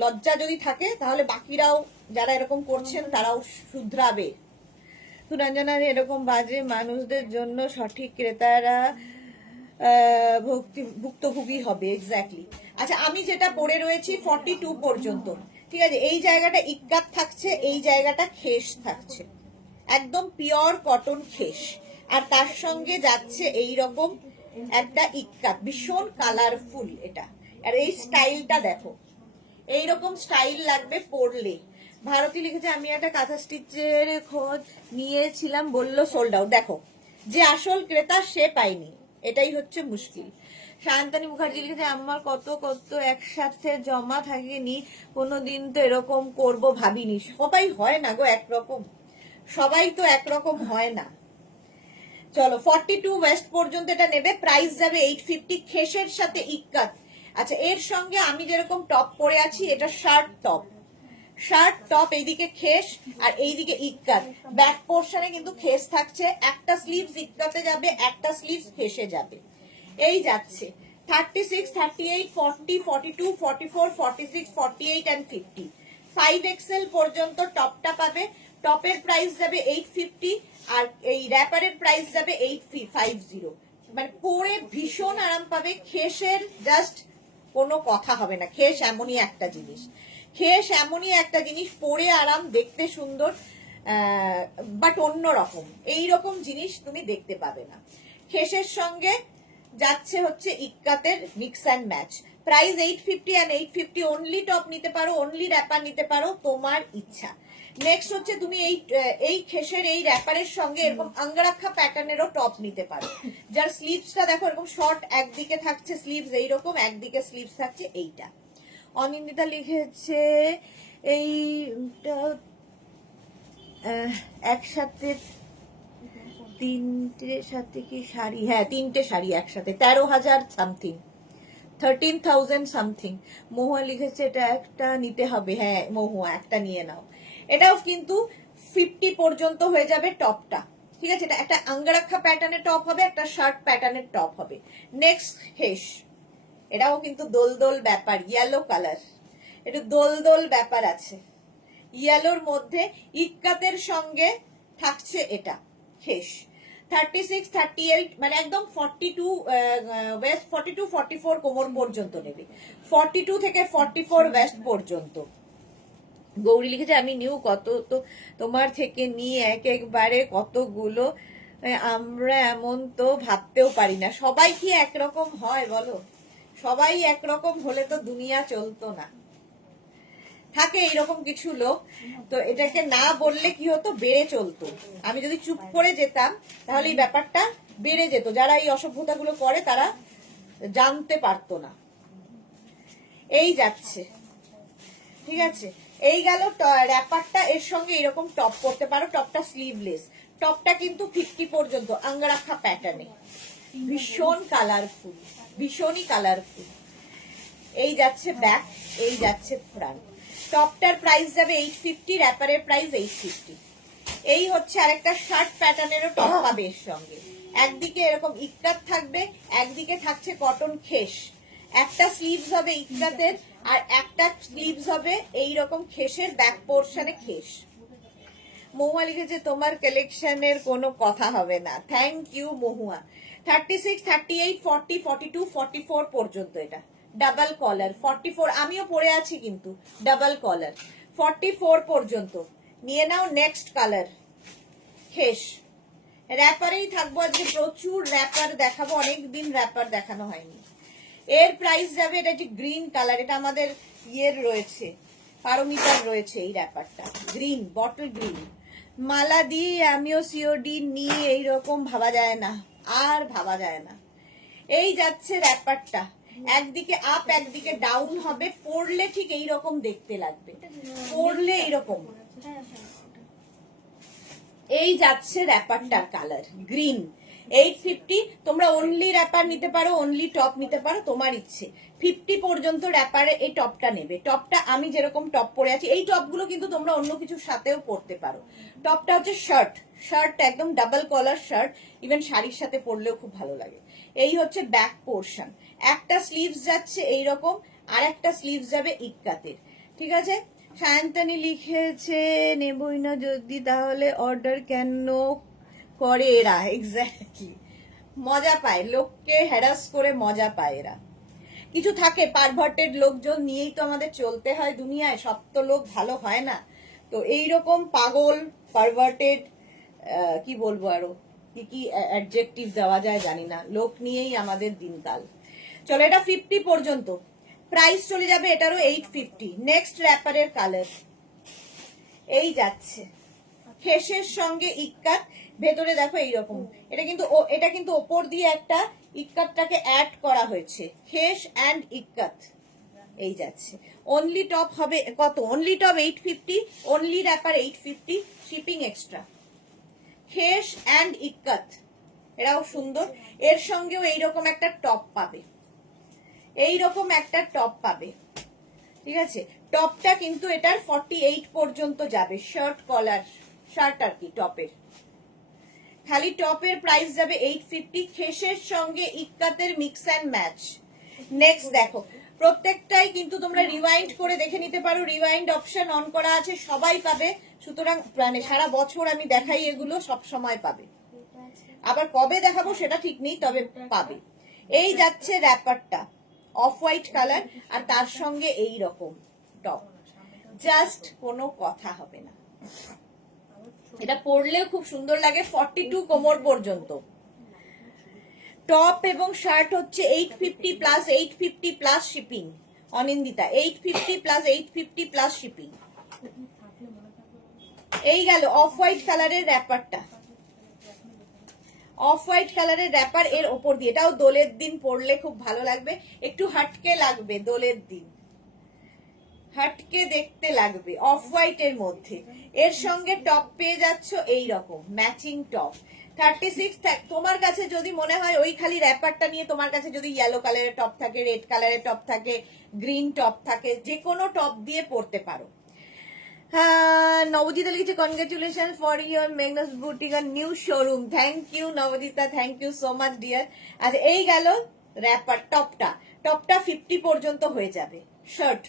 লজ্জা যদি থাকে তাহলে বাকিরাও যারা এরকম করছেন তারাও শুধরাবে। সুরঞ্জনা, এরকম বাজে মানুষদের জন্য সঠিক ক্রেতারা ভুক্তভোগী হবে। এক্স্যাক্টলি। আচ্ছা, আমি যেটা পরে রয়েছি 42 পর্যন্ত, ঠিক আছে। এই জায়গাটা ইক্কাত থাকছে, এই জায়গাটা খেস থাকছে, একদম পিওর কটন খেস। আর তার সঙ্গে যাচ্ছে এই রকম একটা ইক্কাত, ভীষণ কালারফুল এটা। আর এই স্টাইলটা দেখো, এইরকম স্টাইল লাগবে পরলে। ভারতী লিখেছে আমি একটা কাঁথা স্টিচের খোঁজ নিয়েছিলাম, বললো সোল্ড আউট। দেখো, যে আসল ক্রেতা সে পাইনি, এটাই হচ্ছে মুশকিল। সায়ন্তানী মুখার্জি লিখেছে আমার কত কত একসাথে জমা থাকেনি, কোনোদিন তো এরকম করব ভাবিনি। সবাই হয় না গো একরকম, সবাই তো একরকম হয় না। চলো 42 ওয়েস্ট পর্যন্ত এটা নেবে, প্রাইস যাবে 850, খেসের সাথে ইক্কাত। আচ্ছা, এর সঙ্গে আমি যেরকম টপ পরে আছি, এটা শার্ট টপ, শার্ট টপ, এইদিকে খেস আর এইদিকে ইক্কাত। ব্যাক পোর্শনে কিন্তু খেস থাকছে, একটা স্লিভস ইক্কাতে যাবে, একটা স্লিভস খেসে যাবে। এই যাচ্ছে 36, 38, 40, 42, 44, 46, 48 and 50। 5XL পর্যন্ত টপটা পাবে। টপের প্রাইস যাবে 850 আর এই র্যাপারের প্রাইস যাবে 850। মানে পরে ভীষণ আরাম পাবে। খেসের জাস্ট কোনো কথা হবে না। খেস এমনই একটা জিনিস, খেস এমনই একটা জিনিস, পরে আরাম, দেখতে সুন্দর, বাট অন্য রকম। এইরকম জিনিস তুমি দেখতে পাবে না। খেসের সঙ্গে যাচ্ছে হচ্ছে ইক্কাতের mix and match. Price 850 and 850। Only top নিতে পারো, অনলি র্যাপার নিতে পারো, তোমার ইচ্ছা। নেক্সট হচ্ছে তুমি এই খেসের এই র্যাপারের সঙ্গে এরকম আঙ্গারাক্ষা প্যাটার্নেরও টপ নিতে পারো, যার স্লিভসটা দেখো এরকম শর্ট, একদিকে থাকছে স্লিভস এইরকম, একদিকে স্লিভস থাকছে এইটা। অনিন্দিতা লিখেছে এইটা একসাথে তিনটে সাথে কি শাড়ি? হ্যাঁ, তিনটে শাড়ি একসাথে 13,000 সামথিং, 13,000 সামথিং। মহুয়া লিখেছে এটা একটা নিতে হবে। হ্যাঁ মহুয়া, একটা নিয়ে নাও। এটাও কিন্তু 50 পর্যন্ত হয়ে যাবে টপটা, ঠিক আছে। এটা একটা আঙ্গারাক্ষা প্যাটার্নের টপ হবে, একটা শার্ট প্যাটার্নের টপ হবে। নেক্সট হেস, এটাও কিন্তু দোল দোল ব্যাপার, ইয়েলো কালার, একটু দোল দোল ব্যাপার আছে। ইয়েলোর মধ্যে ইক্কাতের সঙ্গে থাকছে এটা খেস। 36, 38, মানে একদম 42 ওয়েস্ট, 42, 44 কোমর পর্যন্ত নেবে। 42 থেকে 44 ওয়েস্ট পর্যন্ত। গৌরী লিখেছে আমি নিউ কত তো তোমার থেকে নিয়ে একবারে কতগুলো, আমরা এমন তো ভাবতেও পারি না। সবাই কি একরকম হয় বলো? সবাই একরকম হলে তো দুনিয়া চলতো না। থাকে এইরকম কিছু লোক, তো এটাকে না বললে কি হতো, বেড়ে চলতো। আমি যদি চুপ করে যেতাম তাহলে এই ব্যাপারটা বেড়ে যেত, যারা এই অসভ্যতাগুলো করে তারা জানতে পারতো না। এই যাচ্ছে, ঠিক আছে। এই গেল র্যাপারটা, এর সঙ্গে এরকম টপ করতে পারো। টপটা স্লিভলেস, টপটা কিন্তু 50 পর্যন্ত আঙ্গারাক্ষা প্যাটার্নে। ভীষণ কালারফুল, ভীষণই কালারফুল। এই যাচ্ছে ব্যাক, এই যাচ্ছে ফ্রন্ট। টপটার প্রাইস যাবে 850, র্যাপারের প্রাইস 850। এই হচ্ছে আরেকটা শার্ট প্যাটার্নেরও টপ পাবে এর সঙ্গে। একদিকে এরকম ইক্কাত থাকবে, একদিকে থাকছে কটন খেস। একটা স্লিভস হবে ইক্কাতের আর একটা স্লিভস হবে এইরকম খেসের, ব্যাক পোর্শনে খেস। মহুয়া লিখেছে তোমার কালেকশনের কোনো কথা হবে না। থ্যাংক ইউ মহুয়া। 36, 38, 40, 42, 44 পর্যন্ত এটা ডাবল কলার। 44 আমিও পরে আছি কিন্তু ডাবল কলার। 44 পর্যন্ত নিয়ে নাও। Next colour খেস। র্যাপারেই থাকবো আজকে, প্রচুর র্যাপার দেখাবো, অনেকদিন র্যাপার দেখানো হয়নি। এর প্রাইস যাবে, এটা হচ্ছে গ্রিন কালার, এটা আমাদের ইয়ের রয়েছে, পারমিতার রয়েছে এই র্যাপারটা, গ্রিন, বটল গ্রিন। মালা দিয়ে আমিও সিওডি নিয়ে এইরকম ভাবা যায় না, আর ভাবা যায় না। এই যাচ্ছে র্যাপারটা, একদিকে আপ একদিকে ডাউন হবে, পরলে ঠিক এইরকম দেখতে লাগবে, পরলে এইরকম। এই যাচ্ছে র্যাপারটার কালার গ্রিন, 850। তোমরা অনলি র্যাপার নিতে পারো, অনলি টপ নিতে পারো, তোমার ইচ্ছে। 50 পর্যন্ত র্যাপারে এই টপটা নেবে। টপটা আমি যেরকম টপ পরে আছি, এই টপগুলো কিন্তু তোমরা অন্য কিছুর সাথেও পরতে পারো। টপটা হচ্ছে শার্ট, শার্টটা একদম ডাবল কলার শার্ট, ইভেন শাড়ির সাথে পরলেও খুব ভালো লাগে। এই হচ্ছে ব্যাক পোর্শন, একটা স্লিভস যাচ্ছে এইরকম, আর একটা স্লিভস যাবে ইক্কাতের, ঠিক আছে। সায়ন্তানি লিখেছে নেবই না যদি, তাহলে অর্ডার কেন করে এরা? এক্স্যাক্টলি, মজা পায়, লোককে হ্যারাস করে মজা পায় এরা। কিছু থাকে পারভার্টেড লোকজন, নিয়েই তো আমাদের চলতে হয় দুনিয়ায়, সব তো লোক ভালো হয় না। তো এইরকম পাগল পারভার্টেড, কি বলবো আরো, কি কি অ্যাডজেক্টিভ দেওয়া যায় জানি না, লোক নিয়েই আমাদের দিনকাল। চলো, এটা 50 পর্যন্ত প্রাইস চলে যাবে, এটারও 850। নেক্সট র্যাপারের কালার এই যাচ্ছে, খেসের সঙ্গে ইক্কাত, ভেতরে দেখো এইরকম। এটা কিন্তু ওপর দিয়ে একটা ইক্কাতটাকে অ্যাড করা হয়েছে, খেস অ্যান্ড ইক্কাত। এই যাচ্ছে, অনলি টপ হবে কত? Only top 850, only wrapper 850, shipping extra. খেস অ্যান্ড ইক্কাত, এরাও সুন্দর। এর সঙ্গেও এইরকম একটা টপ পাবে, এইরকম একটা টপ পাবে, ঠিক আছে। টপটা কিন্তু এটার 48 পর্যন্ত যাবে, শার্ট কলার শার্ট আর কি টপের। খালি টপের প্রাইস যাবে 850, খেসের সঙ্গে ইক্কাতের মিক্স অ্যান্ড ম্যাচ। নেক্সট দেখো, প্রত্যেকটাই কিন্তু তোমরা রিওয়াইন্ড করে দেখে নিতে পারো, রিওয়াইন্ড অপশন অন করা আছে, সবাই পাবে। সুতরাং মানে সারা বছর আমি দেখাই, এগুলো সব সময় পাবে। আবার কবে দেখাবো সেটা ঠিক নেই, তবে পাবে। এই যাচ্ছে র্যাপারটা, অফ হোয়াইট কালার, আর তার সঙ্গে এই রকম টপ, জাস্ট কোনো কথা হবে না। এটা পরলেও খুব সুন্দর লাগে। 42 কোমর পর্যন্ত টপ এবং শার্ট হচ্ছে 850 plus 850 plus shipping. Anindita 850 plus 850 plus shipping. এই গেল অফ হোয়াইট কালারের র্যাপারটা, অফ হোয়াইট কালারের র্যাপার, এর ওপর দিয়ে, এটাও দোলের দিন পরলে খুব ভালো লাগবে, একটু হাটকে লাগবে দোলের দিন, হাটকে দেখতে লাগবে, অফ হোয়াইট এর মধ্যে। এর সঙ্গে টপ পেয়ে যাচ্ছ এই রকম ম্যাচিং টপ। 36, তোমার কাছে যদি মনে হয় ওই খালি র্যাপারটা নিয়ে, তোমার কাছে যদি ইয়েলো কালারের টপ থাকে, রেড কালারের টপ থাকে, গ্রিন টপ থাকে, যে কোনো টপ দিয়ে পরতে পারো। নবজিতা লিখেছে congratulation for your Meghnaz boutique new showroom. Thank you Nabajita, thank you so much dear. আচ্ছা, এই গেল র্যাপার টপটা, টপটা 50 পর্যন্ত হয়ে যাবে। শার্ট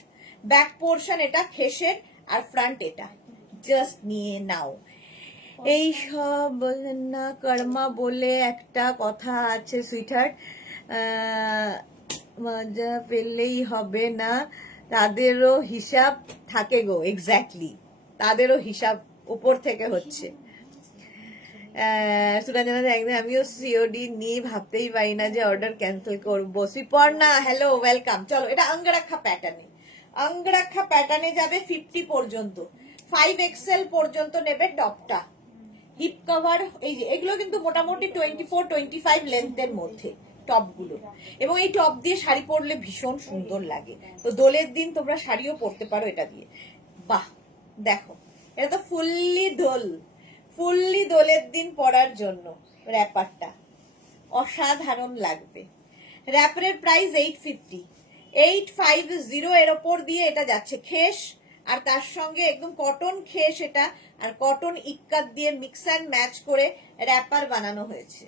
ব্যাক পোর্শন এটা খেসের, আর ফ্রন্ট এটা, জাস্ট নিয়ে নাও। এই সব বললেন না, কর্মা বলে একটা কথা আছে সুইটহার্ট, মজা পেলেই হবে না, তাদেরও হিসাব থাকে গো। এক্স্যাক্টলি, তাদেরও হিসাব উপর থেকে হচ্ছে। সুরঞ্জনা একদিন আমিও সিওডি নিয়ে ভাবতেই পারি না যে অর্ডার ক্যান্সেল করবো। Sriparna hello, welcome. চলো, এটা অঙ্গরাখা প্যাটার্নে, অঙ্গরাখা প্যাটার্নে যাবে 50 পর্যন্ত, 5XL পর্যন্ত নেবে টপটা। হিপ কভার, এই যে এগুলো কিন্তু মোটামুটি 24-25 লেন্থের মধ্যে টপগুলো, এবং এই টপ দিয়ে শাড়ি পরলে ভীষণ সুন্দর লাগে। তো দোলের দিন তোমরা শাড়িও পরতে পারো এটা দিয়ে। বাহ, দেখো, এটা তো ফুললি দোল, ফুললি দোলের দিন পরার জন্য র্যাপারটা। অসাধারণ লাগবে। র্যাপারের প্রাইস 850, 850 এর ওপর দিয়ে এটা যাচ্ছে। খেস আর তার সঙ্গে একদম কটন খেস এটা, আর কটন ইক্কাত দিয়ে মিক্স অ্যান্ড ম্যাচ করে র্যাপার বানানো হয়েছে।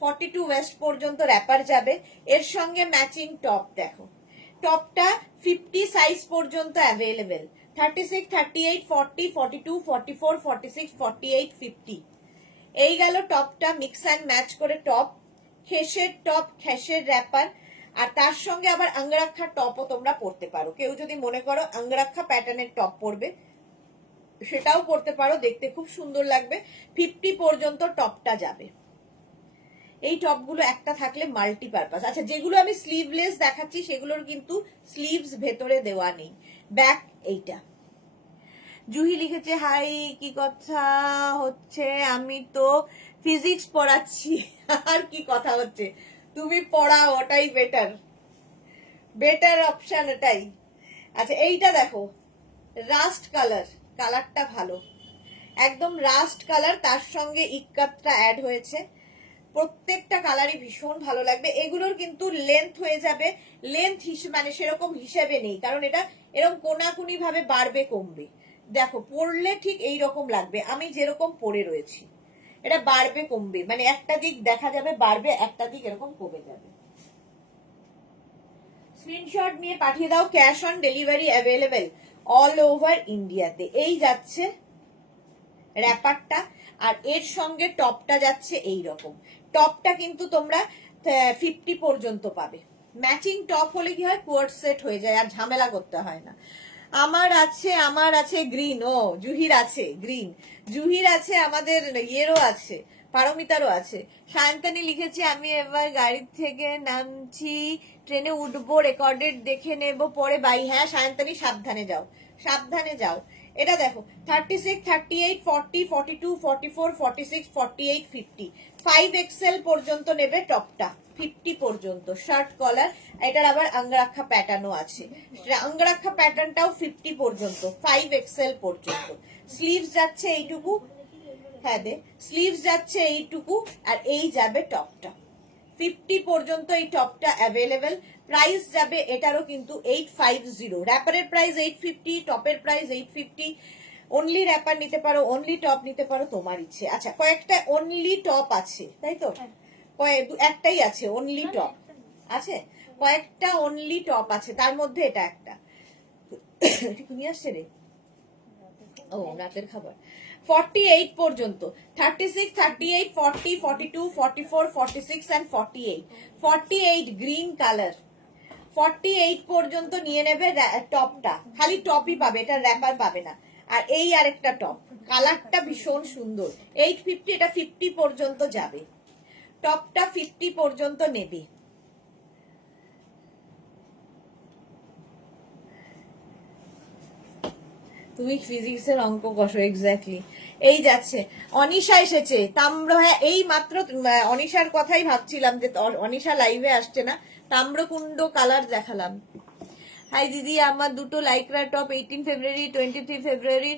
42 ওয়েস্ট পর্যন্ত র্যাপার যাবে। এর সঙ্গে ম্যাচিং টপ দেখো, টপটা 50 সাইজ পর্যন্ত অ্যাভেলেবেল। 36, 38, 40, 42, 44, 46, 48, 50। এই গেল টপটা, মিক্স অ্যান্ড ম্যাচ করে টপ, খেসের টপ, খেসের র্যাপার, আর তার সঙ্গে আবার আঙ্গরাক্ষা টপও তোমরা পরতে পারো। কেউ যদি মনে করো আঙ্গরাক্ষা প্যাটার্নের টপ পরবে সেটাও পরতে পারো, দেখতে খুব সুন্দর লাগবে। 50 পর্যন্ত টপটা যাবে। এই টপগুলো একটা থাকলে মাল্টিপারপাস। আচ্ছা, যেগুলো আমি স্লিভলেস দেখাচ্ছি সেগুলোর কিন্তু স্লিভস ভেতরে দেওয়া নেই। ব্যাক এইটা। জুহি লিখেছে, হাই কি কথা হচ্ছে, আমি তো ফিজিক্স পড়াচ্ছি। আর কি কথা হচ্ছে, তুমি পড়াও, ওটাই বেটার, বেটার অপশন এটাই। আচ্ছা, এইটা দেখো, রাস্ট কালার, কালারটা ভালো, একদম রাস্ট কালার, তার সঙ্গে ইক্কাতটা অ্যাড হয়েছে। প্রত্যেকটা কালারই ভীষণ ভালো লাগবে। এগুলোর কিন্তু লেন্থ হয়ে যাবে, লেন্থ মানে সেরকম হিসেবে নেই, কারণ এটা এরকম কোনাকুনি ভাবে বাড়বে কমবে। দেখো পরলে ঠিক এই রকম লাগবে, আমি যেরকম পরে রয়েছি, এটা বাড়বে কমবে, মানে একটা দিক দেখা যাবে বাড়বে, একটা দিক এরকম কমে যাবে। স্ক্রিনশট নিয়ে পাঠিয়ে দাও, cash on delivery available all over ইন্ডিয়াতে। এই যাচ্ছে র্যাপারটা, আর এর সঙ্গে টপটা যাচ্ছে এই রকম। টপটা কিন্তু তোমরা 50 পর্যন্ত পাবে। ম্যাচিং টপ হলে কি হয়, কোয়ার্ড সেট হয়ে যায়, আর ঝামেলা করতে হয় না। আমার আছে গ্রিন, ও জুহির আছে গ্রিন, জুহির আছে, আমাদের ইয়েরও আছে, পারমিতারও আছে। সায়ন্তানি লিখেছে, আমি এবার গাড়ি থেকে নামছি, ট্রেনে উঠবো, রেকর্ডেড দেখে নেব পরে বাই। হ্যাঁ সায়ন্তানি, সাবধানে যাও, সাবধানে যাও। এটা দেখো, 36, 38, 40, 42, 44, 46, 48, 50। 5XL পর্যন্ত নেবে টপটা, 50 পর্যন্ত শার্ট কলার। এটার আবার আঙ্গরাক্ষা প্যাটার্নও আছে, আঙ্গরাক্ষা প্যাটার্নটাও 50 পর্যন্ত, 5XL পর্যন্ত। স্লিভস যাচ্ছে এইটুকু, হ্যাঁ দে, স্লিভস যাচ্ছে এইটুকু, আর এই যাবে টপটা। 50 পর্যন্ত এই টপটা অ্যাভেলেবেল। প্রাইস যাবে এটারও কিন্তু 850। র্যাপারের প্রাইস 850, টপের প্রাইস 850। অনলি র্যাপার নিতে পারো, অনলি টপ নিতে পারো, তোমার ইচ্ছে। আচ্ছা, কয়েকটা অনলি টপ আছে তাই তো, একটাই আছে অনলি টপ আছে, কয়েকটা অনলি টপ আছে, তার মধ্যে এটা একটা। নিয়ে আসছে রে, ও রাতের খাবার। 48 পর্যন্ত, 36, 38, 40, 42, 44, 46 and 48। 48 গ্রিন কালার, 48 পর্যন্ত নিয়ে নেবে টপটা, খালি টপই পাবে, এটা র্যাপার পাবে না। আর এই আরেকটা টপ, কালারটা ভীষণ সুন্দর, 850, এটা 50 পর্যন্ত যাবে, টপটা 50 পর্যন্ত নেবে। তুমি ফিজিক্সের অঙ্ক কষো, এক্স্যাক্টলি। এই যাচ্ছে, অনিশা এসেছে, তাম্র, হ্যাঁ এই মাত্র অনিশার কথাই ভাবছিলাম যে অনিশা লাইভে আসছে না, তাম্রকুণ্ড কালার দেখালাম। হাই দিদি, আমার দুটো লাইক্রা টপ 18 ফেব্রুয়ারি 23 ফেব্রুয়ারি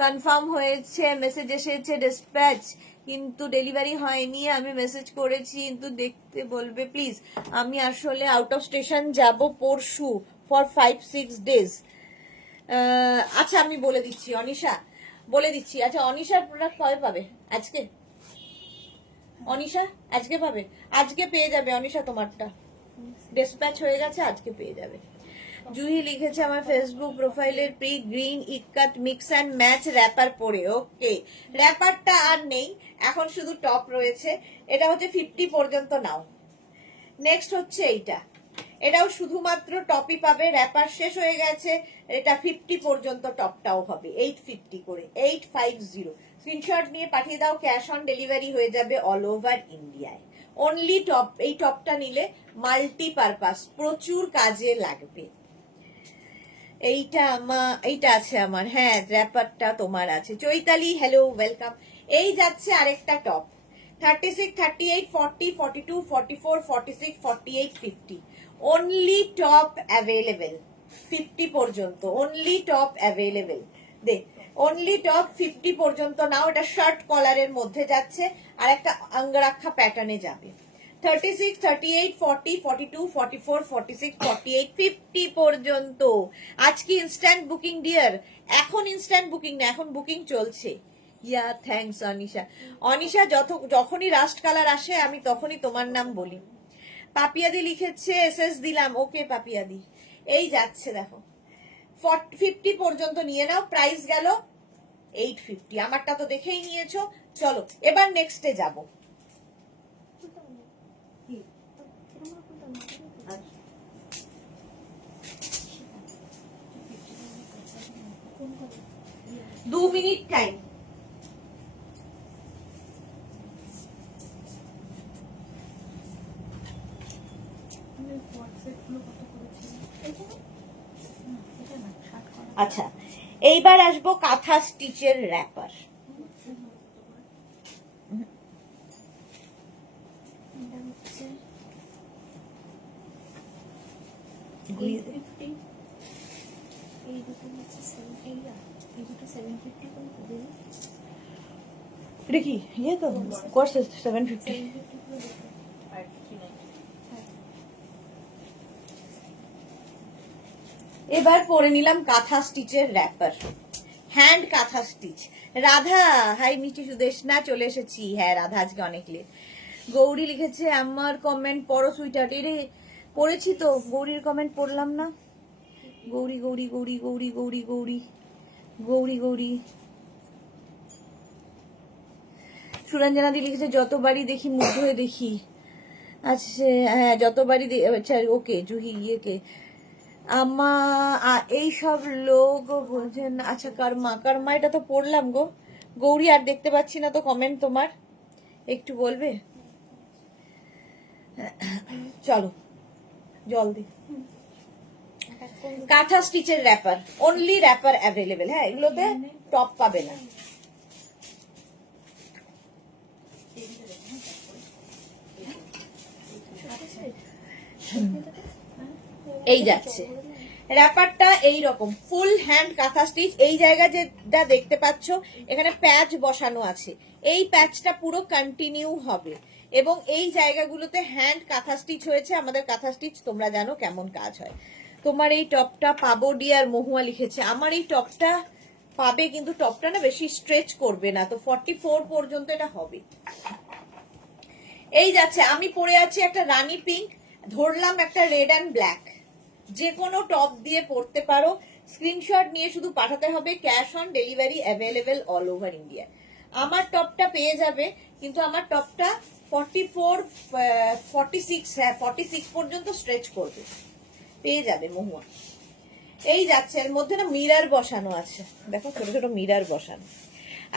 কনফার্ম হয়েছে, মেসেজ এসেছে ডিসপ্যাচ, কিন্তু ডেলিভারি হয়নি। আমি মেসেজ করেছি, কিন্তু দেখতে বলবে প্লিজ। আমি আসলে আউট অফ স্টেশন যাব পরশু ফর 5-6 ডেজ। আচ্ছা আমি বলে দিচ্ছি অনিশা, বলে দিচ্ছি। আচ্ছা, অনিশার প্রোডাক্ট কবে পাবে? আজকে অনিশা আজকে পাবে, আজকে পেয়ে যাবে অনিশা, তোমারটা ডিসপ্যাচ হয়ে গেছে, আজকে পেয়ে যাবে। জুহি লিখেছে, আমার ফেসবুক প্রোফাইলের প্রি green ikat mix and match wrapper পরে। ওকে, র্যাপারটা আর নেই, এখন শুধু টপ রয়েছে। এটা হচ্ছে 50 পর্যন্ত নাও। নেক্সট হচ্ছে এইটা, এটাও শুধুমাত্র টপই পাবে, র্যাপার শেষ হয়ে গেছে। এটা 50 পর্যন্ত টপটাও হবে, 850 করে, 850। স্ক্রিনশট নিয়ে পাঠিয়ে দাও, ক্যাশ অন ডেলিভারি হয়ে যাবে অল ওভার ইন্ডিয়ায়। অনলি টপ, এই টপটা নিলে মাল্টিপারপাস, প্রচুর কাজে লাগবে। এইটা আছে আমার, হ্যাঁ র্যাপারটা তোমার আছে। Chaitali, hello, welcome. এই যাচ্ছে আরেকটা টপ, 36, 38, 40, 42, 44, 46, 48, 50। অনলি টপ অ্যাভেলেবেল 50 পর্যন্ত, অনলি টপ অ্যাভেলেবেল। দে, অনলি টপ 50 পর্যন্ত নাও। এটা শার্ট কলারের মধ্যে যাচ্ছে আর একটা অঙ্গরাক্ষা প্যাটার্নে যাবে। 36, 38, 40, 42, 44, 46, 48, 50 পর্যন্ত। আজকে ইনস্ট্যান্ট বুকিং ডিয়ার, এখন ইনস্ট্যান্ট বুকিং না, এখন বুকিং চলছে। ইয়া থ্যাঙ্কস অনিশা। অনিশা যখনই রাস্ট কালার আসে আমি তখনই তোমার নাম বলি। পাপিয়াদি লিখেছে এসএস দিলাম, ওকে পাপিয়াদি। এই যাচ্ছে দেখো 50 পর্যন্ত নিয়ে নাও। প্রাইস গেল 850। আমারটা তো দেখেই নিয়েছো। চলো এবার নেক্সটে যাব। দু মিনিট টাইম। আচ্ছা এইবার আসবো কাঁথা স্টিচের র্যাপার। এটা কি ইয়ে তো কোর্স 750। এবার পরে নিলাম কাঁথা স্টিচের র্যাপার, হ্যান্ড কাঁথা স্টিচ। রাধা হাই মিষ্টি সুদেশনা চলে এসেছি। হ্যাঁ রাধা আজকে অনেক লেট। গৌরী লিখেছে আমার কমেন্ট পড়ো সুইটার। রে পড়েছি তো, গৌরীর কমেন্ট পড়লাম না। গৌরী গৌরী গৌরী গৌরী গৌরী গৌরী গৌরী গৌরী। সুরঞ্জনা দি লিখেছে যতবারই দেখি মুগ্ধ হয়ে দেখি। আচ্ছা হ্যাঁ যতবারই আচ্ছা ওকে জুহি ইয়েকে এইসব লোক বোঝেন। আচ্ছা কর্মা কর্মা এটা তো পড়লাম গো গৌরী, আর দেখতে পাচ্ছি না তো কমেন্ট তোমার, একটু বলবে? চলো জল দি। কাঁথা স্টিচের র্যাপার, অনলি র্যাপার অ্যাভেলেবেল। হ্যাঁ এগুলোতে টপ পাবে না। এই যাচ্ছে র্যাপারটা এইরকম ফুল হ্যান্ড কাঁথা স্টিচ। এই জায়গা যেটা দেখতে পাচ্ছ এখানে প্যাচ বসানো আছে, এই প্যাচটা পুরো কন্টিনিউ হবে এবং এই জায়গাগুলোতে হ্যান্ড কাঁথা স্টিচ হয়েছে। আমাদের কাঁথা স্টিচ তোমরা জানো কেমন কাজ হয়। তোমার এই টপটা পাবো ডিয়ার মহুয়া লিখেছে। আমার এই টপটা পাবে কিন্তু টপটা না বেশি স্ট্রেচ করবে না, তো 44 পর্যন্ত এটা হবে। এই যাচ্ছে আমি পরে আছি একটা রানী পিঙ্ক, ধরলাম একটা রেড অ্যান্ড ব্ল্যাক। যে কোনো টপ দিয়ে পড়তে পারো। স্ক্রিনশট নিয়ে শুধু পাঠাতে হবে, cash on delivery available all over India. আমার টপটা পেয়ে যাবে কিন্তু আমার টপটা 44 46 হ্যাঁ 46 পর্যন্ত স্ট্রেচ করবে, পেয়ে যাবে মহুয়া। এই যাচ্ছে এর মধ্যে না মিরার বসানো আছে, দেখো ছোট ছোট মিরার বসানো।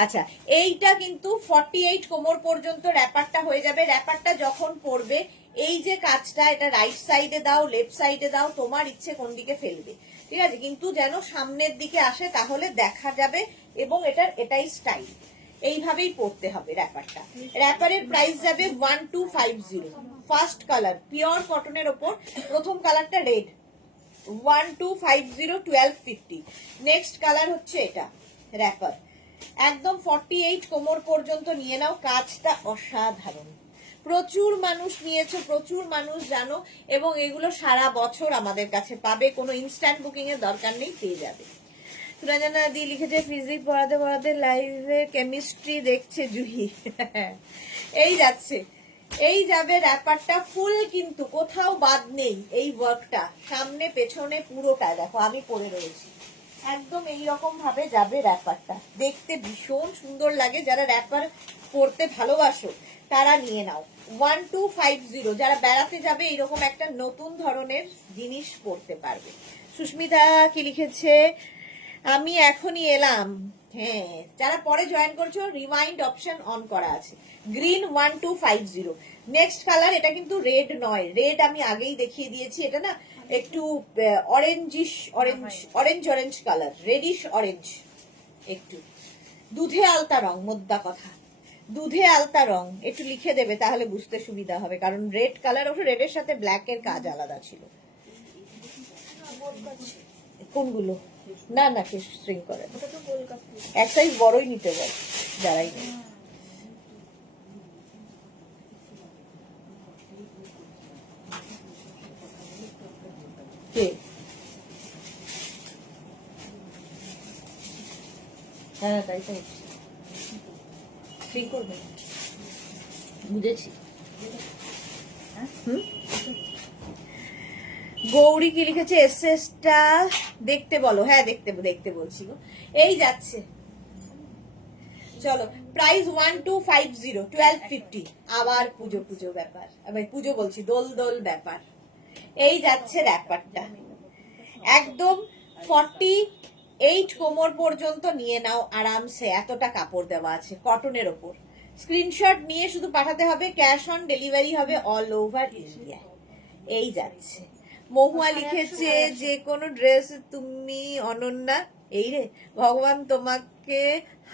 আচ্ছা এইটা কিন্তু 48 কোমর পর্যন্ত র্যাপারটা হয়ে যাবে। র্যাপারটা যখন পরবে এই যে কাজটা, এটা রাইট সাইডে দাও লেফট সাইডে দাও, তোমার ইচ্ছে কোন দিকে ফেলবে, ঠিক আছে, কিন্তু যেন সামনের দিকে আসে তাহলে দেখা যাবে এবং এটাই স্টাইল। এইভাবেই পরতে হবে র্যাপারটা। র্যাপারের প্রাইস যাবে 1250। ফার্স্ট কালার পিওর কটনের ওপর, প্রথম কালারটা রেড 1250 1250। নেক্সট কালার হচ্ছে এটা র্যাপার, একদম 48 কোমর পর্যন্ত নিয়ে নাও। কাজটা অসাধারণ, প্রচুর মানুষ নিয়েছো, প্রচুর মানুষ জানো এবং এগুলো সারা বছর আমাদের কাছে পাবে, কোনো ইনস্ট্যান্ট বুকিং এর দরকার নেই, পেয়ে যাবে। সুরঞ্জনা দি লিখেছে ফিজিক্স পড়াতে পড়াতে লাইভে কেমিস্ট্রি দেখছে জুহি। এই যাচ্ছে এই যাবে র্যাপারটা ফুল, কিন্তু কোথাও বাদ নেই এই ওয়ার্কটা, সামনে পেছনে পুরোটা দেখো আমি পরে রয়েছি। একদম এইরকম ভাবে যাবে র্যাপারটা, দেখতে ভীষণ সুন্দর লাগে। যারা র্যাপার পরতে ভালোবাসো তারা নিয়ে নাও। 1250। যারা বেড়াতে যাবে এইরকম একটা নতুন ধরনের জিনিস পরতে পারবে। সুস্মিতা কি লিখেছে আমি এখনই এলাম। হ্যাঁ যারা পরে জয়েন করছো রিমাইন্ড অপশন অন করা আছে। গ্রিন 1250। নেক্সট কালার, এটা কিন্তু রেড নয়, রেড আমি আগেই দেখিয়ে দিয়েছি। এটা না একটু orangish orange colour, reddish orange, একটু দুধে আলতা রং। মোদ্দা কথা দুধে আলতা রং, একটু লিখে দেবে তাহলে বুঝতে সুবিধা হবে, কারণ রেড কালার ওটা রেডের সাথে ব্ল্যাক এর কাজ আলাদা ছিল। কোনগুলো? না না, কে স্ট্রিং করে না। এক সাইজ বড়ই নিতে পারে যারাই নেই। কে? হ্যাঁ তাই তো হচ্ছে, স্ট্রিং করবে, বুঝেছি। গৌরী কি লিখেছে? এসএসটা দেখতে বলো। হ্যাঁ দেখতে দেখতে বলছি গো। এই যাচ্ছে, চলো। প্রাইস 1250, 1250। আবার পুজো পুজো ব্যাপার, পুজো বলছি, দোল দোল ব্যাপার। এই যাচ্ছে র্যাপারটা, একদম 48 কোমর পর্যন্ত নিয়ে নাও আরামসে, এতটা কাপড় দেওয়া আছে কটনের ওপর। স্ক্রিনশট নিয়ে শুধু পাঠাতে হবে, ক্যাশ অন ডেলিভারি হবে অল ওভার ইন্ডিয়া। এই যাচ্ছে। মহুয়া লিখেছে যে কোনো ড্রেস তুমি অনন্যা, এই রে ভগবান তোমাকে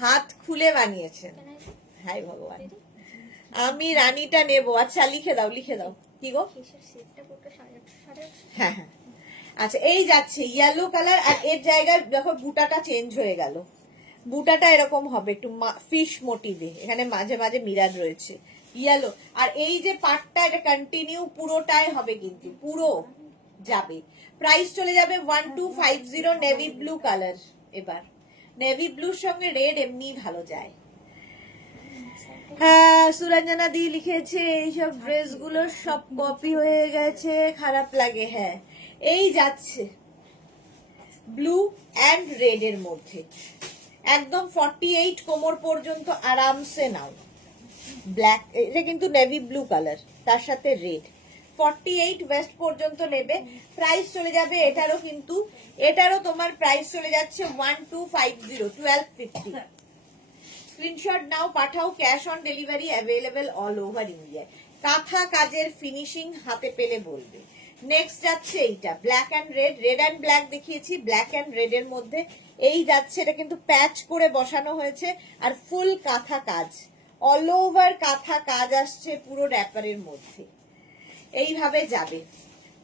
হাত খুলে বানিয়েছেন। হাই ভগবান, আমি রানীটা নেব। আচ্ছা লিখে দাও, লিখে দাও। কি গো? হ্যাঁ হ্যাঁ, আচ্ছা এই যাচ্ছে ইয়েলো কালার। আর এর জায়গায় দেখো বুটাটা চেঞ্জ হয়ে গেল, বুটাটা এরকম হবে একটু ফিশ মোটিভে, এখানে মাঝে মাঝে মিরার রয়েছে ইয়েলো। আর এই যে পার্টটা, এটা কন্টিনিউ পুরোটাই হবে, কিন্তু পুরো যাবে। প্রাইস চলে যাবে 1250, নেভি ব্লু কালার। এবার নেভি ব্লুর সঙ্গে রেড এমনি ভালো যায়। হ্যাঁ সুরঞ্জনা দি লিখেছে এইসব ড্রেস গুলো সব কপি হয়ে গেছে, খারাপ লাগে। হ্যাঁ এই যাচ্ছে ব্লু অ্যান্ড রেড এর মধ্যে, একদম 48 কোমর পর্যন্ত আরামসে নাও। ব্ল্যাক, এটা কিন্তু নেভি ব্লু কালার, তার সাথে রেড। 48 ওয়েস্ট পর্যন্ত নেবে। প্রাইস চলে যাবে এটারও, কিন্তু এটারও তোমার প্রাইস চলে যাচ্ছে 1250, 1250। স্ক্রিনশট নাও, পাঠাও, cash on delivery available all over India. কাঁথা কাজের ফিনিশিং হাতে পেলে বলবে। নেক্সট যাচ্ছে এইটা black and red, red and black দেখিয়েছি, ব্ল্যাক অ্যান্ড রেড এর মধ্যে এই যাচ্ছে। এটা কিন্তু প্যাচ করে বসানো হয়েছে, আর ফুল কাঁথা কাজ, অল ওভার কাঁথা কাজ আসছে পুরো র্যাপারের মধ্যে। এইভাবে যাবে।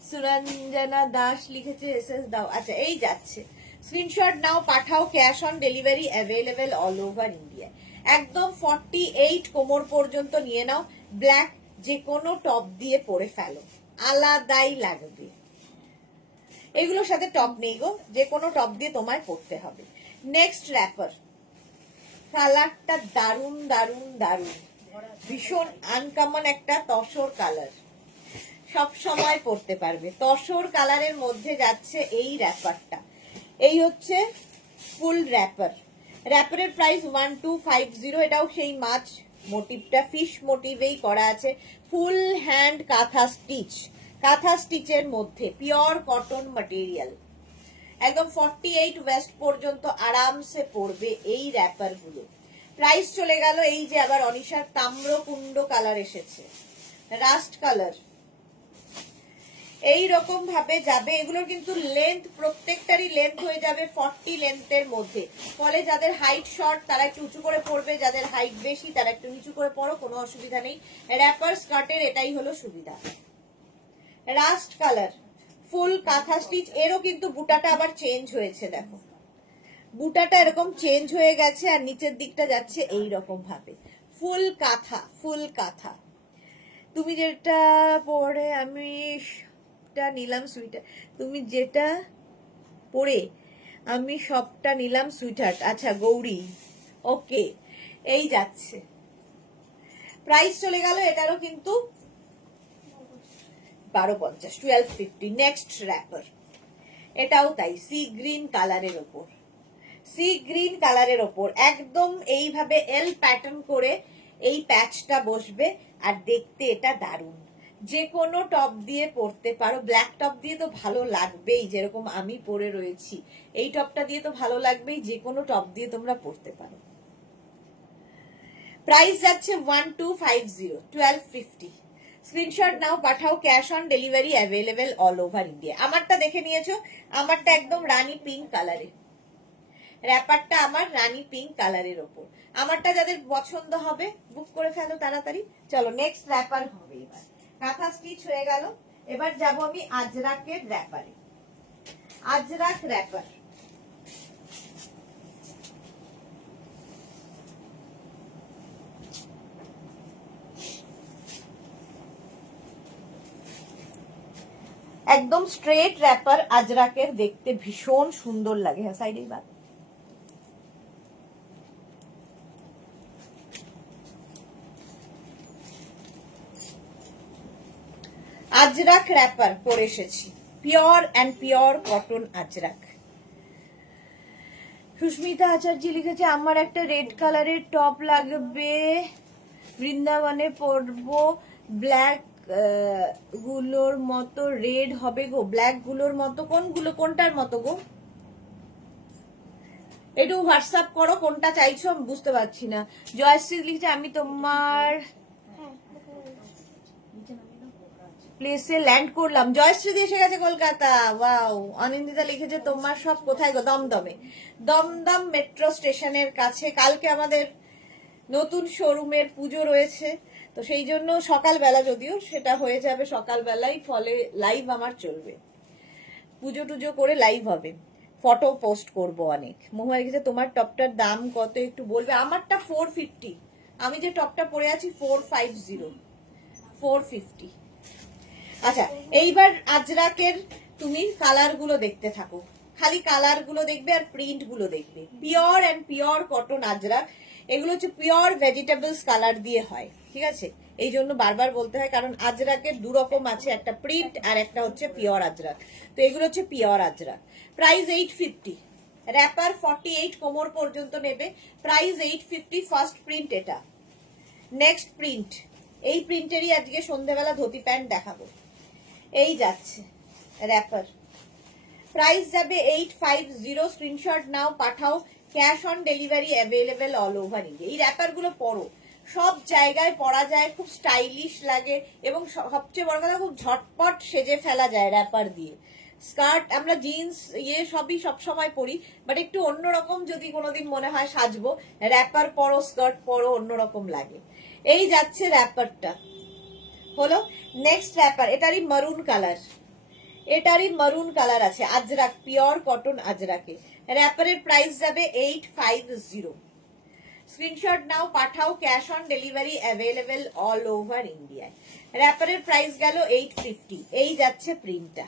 সুরঞ্জনা দাস লিখেছে এসএস দাও। আচ্ছা এই যাচ্ছে, স্ক্রিনশট নাও, পাঠাও, cash on delivery available all over India. একদম 48 কোমর পর্যন্ত নিয়ে নাও। ব্ল্যাক, যে কোনো টপ দিয়ে পরে ফেলো, আলাদাই লাগবে। এগুলোর সাথে টপ নেই গো, যে কোনো টপ দিয়ে তোমায় পরতে হবে। নেক্সট র্যাপার, কালারটা দারুন দারুন দারুন, ভীষণ আনকমন একটা তসর কালার, সব সময় পরতে পারবে। তসর কালারের মধ্যে যাচ্ছে এই র্যাপারটা। এই হচ্ছে ফুল র্যাপার। র্যাপারের প্রাইস 1250। এটাও সেই মাছ মোটিভটা ফিশ মোটিভেই করা আছে। ফুল হ্যান্ড কাঁথা স্টিচ, কাঁথা স্টিচের মধ্যে পিওর কটন ম্যাটেরিয়াল, একদম 48 ওয়েস্ট পর্যন্ত আরামসে পড়বে এই র্যাপার গুলো। প্রাইস চলে গেল। এই যে আবার অনিশার তাম্রকুণ্ড কালার এসেছে, রাস্ট কালার, এই রকম ভাবে যাবে। এগুলোর কিন্তু লেন্থ, প্রত্যেকটারই লেন্থ হয়ে যাবে 40 লেন্থের মধ্যে। ফলে যাদের হাইট শর্ট তারা একটু উঁচু করে পড়বে, যাদের হাইট বেশি তারা একটু নিচু করে পড়ো, কোনো অসুবিধা নেই। র্যাপার স্কার্টের এটাই হলো সুবিধা। রাস্ট কালার, ফুল কাঁথা স্টিচ। এরও কিন্তু বুটাটা আবার চেঞ্জ হয়েছে, দেখো বুটাটা এরকম চেঞ্জ হয়ে গেছে, আর নিচের দিকটা যাচ্ছে এই রকম ভাবে ফুল কাঁথা, ফুল কাঁথা। তুমি যেটা পরে আমি নিলাম সুইটার, তুমি যেটা পরে আমি সবটা নিলাম সুইটার। আচ্ছা গৌরী, ওকে এই যাচ্ছে। প্রাইস চলে গেল এটারও কিন্তু 1250, 1250। নেক্সট র্যাপার, এটাও তাই, সি গ্রিন কালারের ওপর, সি গ্রিন কালারের ওপর একদম এইভাবে এল প্যাটার্ন করে এই প্যাচটা বসবে, আর দেখতে এটা দারুণ। যে কোনো টপ দিয়ে পরতে পারো, ব্ল্যাক টপ দিয়ে তো ভালো লাগবেই, যেরকম আমি পরে রয়েছি এই টপটা দিয়ে তো ভালো লাগবেই, যে কোনো টপ দিয়ে তোমরা পরতে পারো। প্রাইস যাচ্ছে 1250, 1250। স্ক্রিনশট নাও, পাঠাও, cash on delivery available all over India. আমারটা দেখে নিয়েছো, আমারটা একদম রানী পিঙ্ক কালারে, র্যাপারটা আমার রানী পিঙ্ক কালারের ওপর। আমারটা যাদের পছন্দ হবে বুক করে ফেলো তাড়াতাড়ি। চলো নেক্সট র্যাপার হবে এবার, কাঁথা স্টিচ হয়ে গেল। এবার যাব আমি আজরাকের র্যাপারে। আজরাক র্যাপার। একদম স্ট্রেট র্যাপার আজরাকের, দেখতে ভীষণ সুন্দর লাগে। হ্যাঁ সাইডেই বাদ। আজরাক র্যাপার পরে এসেছি, pure and pure cotton Ajrakh. Susmita Acharya লিখেছে আমার একটা রেড কালারের টপ লাগবে, বৃন্দাবনে পরবো, ব্ল্যাক গুলোর মতো রেড হবে গো। ব্ল্যাক গুলোর মতো কোনগুলো, কোনটার মতো গো? একটু হোয়াটসঅ্যাপ করো কোনটা চাইছো, আমি বুঝতে পারছি না। জয়শ্রী লিখছে আমি তোমার প্লেসে ল্যান্ড করলাম। জয়শ্রী এসে গেছে কলকাতা, ওয়াও। অনিন্দিতা লিখেছে তোমার সব কোথায় গো? দমদমে, দমদম মেট্রো স্টেশনের কাছে। কালকে আমাদের নতুন শোরুমের পুজো রয়েছে, তো সেই জন্য সকালবেলা, যদিও সেটা হয়ে যাবে সকালবেলায়, ফলে লাইভ আমার চলবে, পুজো টুজো করে লাইভ হবে, ফটো পোস্ট করব অনেক। মহুয়া লিখেছে তোমার টপটার দাম কত একটু বলবে? আমারটা 450, আমি যে টপটা পরে আছি 450, 450। আচ্ছা, এইবার আজরাকের তুমি কালার গুলো দেখতে থাকো, খালি কালার গুলো দেখবে আর প্রিন্ট গুলো দেখবে। Pure and pure cotton Ajrak, এগুলো হচ্ছে পিওর ভেজিটেবলস কালার দিয়ে হয়, ঠিক আছে? এই জন্য বারবার বলতে হয়, কারণ আজরাকের দু রকম আছে, একটা প্রিন্ট আর একটা হচ্ছে পিওর আজরাক। তো এগুলো হচ্ছে পিওর আজরাক। প্রাইস 850, র্যাপার 48 কোমর পর্যন্ত নেবে, প্রাইস 850। ফার্স্ট প্রিন্ট এটা। নেক্সট প্রিন্ট, এই প্রিন্টেরই আজকে সন্ধ্যেবেলা ধুতি প্যান্ট দেখাবো। এই যাচ্ছে র্যাপার, প্রাইস যাবে 850। স্ক্রিনশট নাও, পাঠাও, cash on delivery available all over India. এই র্যাপার গুলো পরো, সব জায়গায় পরা যায়, খুব স্টাইলিশ লাগে, এবং সবচেয়ে বড় কথা খুব ঝটপট সেজে ফেলা যায় র্যাপার দিয়ে। স্কার্ট আমরা জিন্স সবই সবসময় পরি, বাট একটু অন্যরকম যদি কোনোদিন মনে হয় সাজবো, র্যাপার পরো, স্কার্ট পরো, অন্যরকম লাগে। এই যাচ্ছে র্যাপারটা হলো। নেক্সট র্যাপার, এটারই মারুন কালার, এটারই মারুন কালার আছে, আজরাক, পিওর কটন আজরাকে। র্যাপারের প্রাইস যাবে 850। স্ক্রিনশট নাও, পাঠাও, cash on delivery available all over ইন্ডিয়ায়। র্যাপারের প্রাইস গেল 850। এই যাচ্ছে প্রিন্টটা,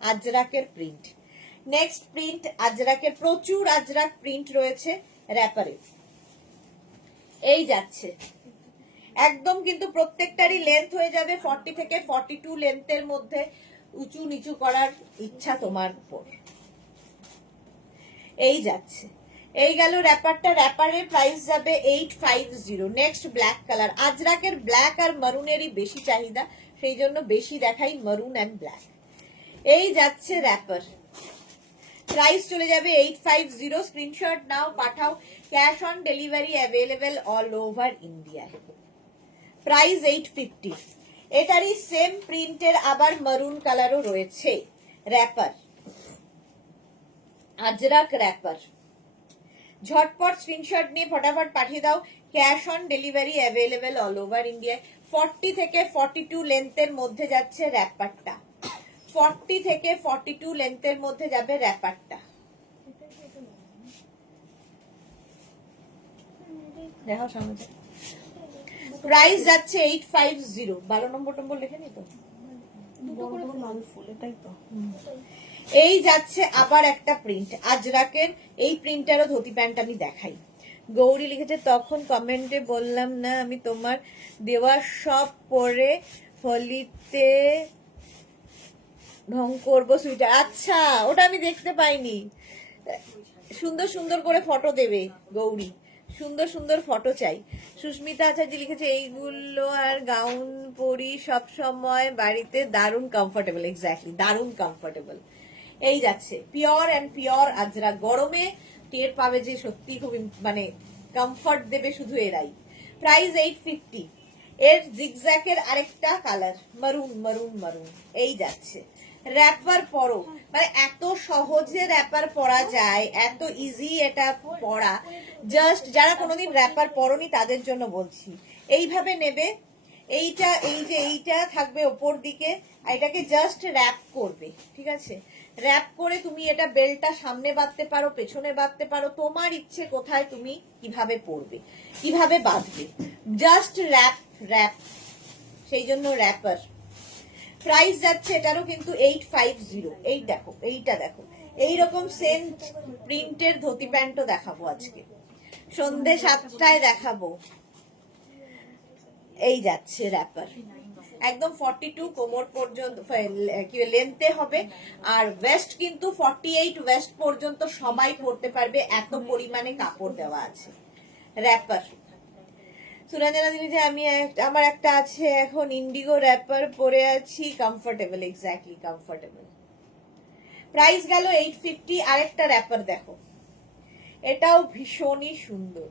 আজরাকের প্রিন্ট। নেক্সট প্রিন্ট আজরাকের, প্রচুর আজরাক প্রিন্ট রয়েছে র্যাপারে। এই যাচ্ছে একদম, কিন্তু প্রত্যেকটারই লেন্থ হয়ে যাবে 40 থেকে 42 লেন্থের মধ্যে, উঁচু নিচু করার ইচ্ছা তোমার উপর। এই যাচ্ছে, এই গেল র্যাপারটা। র্যাপারের প্রাইস যাবে 850। নেক্সট ব্ল্যাক কালার, আজরাকের ব্ল্যাক আর মারুনেরই বেশি চাহিদা, সেই জন্য বেশি দেখাই মারুন অ্যান্ড ব্ল্যাক। এই যাচ্ছে র্যাপার, প্রাইস চলে যাবে 850। স্ক্রিনশট নাও, পাঠাও, cash on delivery available all over India. Price 850। এটারই সেম প্রিন্টের আবার মারুন কালারও রয়েছে র্যাপার, আজরাক র্যাপার। ঝটপট স্ক্রিনশট নিয়ে ফটাফট পাঠিয়ে দাও, cash on delivery available all over ইন্ডিয়ায়। 40 থেকে 42 লেন্থের মধ্যে যাচ্ছে র্যাপারটা, 40 থেকে 42 লেন্থের মধ্যে যাবে র্যাপারটা। দেখো সামনে, প্রাইস যাচ্ছে 850। 12 নম্বর টম্বর লেখে নি তো, এই যাচ্ছে আবার একটা প্রিন্ট আজরাকের, এই প্রিন্টারও ধুতি প্যান্ট আমি দেখাই। গৌরী লিখেছে তখন কমেন্টে বললাম না আমি তোমার দেওয়া সব পরে হোলিতে ঢং করবো সুইটার। আচ্ছা, ওটা আমি দেখতে পাইনি। সুন্দর সুন্দর করে ফটো দেবে গৌরী, সুন্দর সুন্দর ফটো চাই। সুস্মিতা আচার্য লিখেছে এইগুলো আর গাউন পরি সব সময় বাড়িতে, দারুণ কমফোর্টেবল। এক্স্যাক্টলি, দারুণ কমফোর্টেবল। এই যাচ্ছে পিওর অ্যান্ড পিওর আজরাক, গরমে টের পাবে যে সত্যি খুব মানে কমফর্ট দেবে শুধু এরাই। প্রাইস 850। এর জিগজ্যাকের আরেকটা কালার মারুন, মারুন মারুন। এই যাচ্ছে র্যাপার পরো, মানে এত সহজে র্যাপার পরা যায়, এত ইজি এটা পরা, জাস্ট যারা কোনোদিন র্যাপার পরনি তাদের জন্য বলছি। এইভাবে নেবে, এইটা এই যে এইটা থাকবে ওপর দিকে, এটাকে জাস্ট র্যাপ করবে, ঠিক আছে? র্যাপ করে তুমি এটা বেল্টটা সামনে বাঁধতে পারো, পেছনে বাঁধতে পারো, তোমার ইচ্ছে কোথায় তুমি কিভাবে পরবে, কিভাবে বাঁধবে, জাস্ট র্যাপ র্যাপ, সেই জন্য র্যাপার। প্রাইস যাচ্ছে এটারও কিন্তু 850। এই দেখো, এইটা দেখো, এইরকম সেম প্রিন্টের ধুতি প্যান্টও দেখাবো আজকে, সন্ধে 7টায় দেখাবো। এই যাচ্ছে র্যাপার, একদম 42 কোমর পর্যন্ত লেন্থে হবে, আর ওয়েস্ট কিন্তু 48 ওয়েস্ট পর্যন্ত সবাই পরতে পারবে, এত পরিমাণে কাপড় দেওয়া আছে। র্যাপার সুরঞ্জনা দিদি, আমি আমার একটা আছে এখন ইন্ডিগো র্যাপার পরে আছি, কমফোর্টেবল, এক্স্যাক্টলি কমফোর্টেবল। প্রাইস গেল 850। আরেকটা র্যাপার দেখো, এটাও ভীষণই সুন্দর,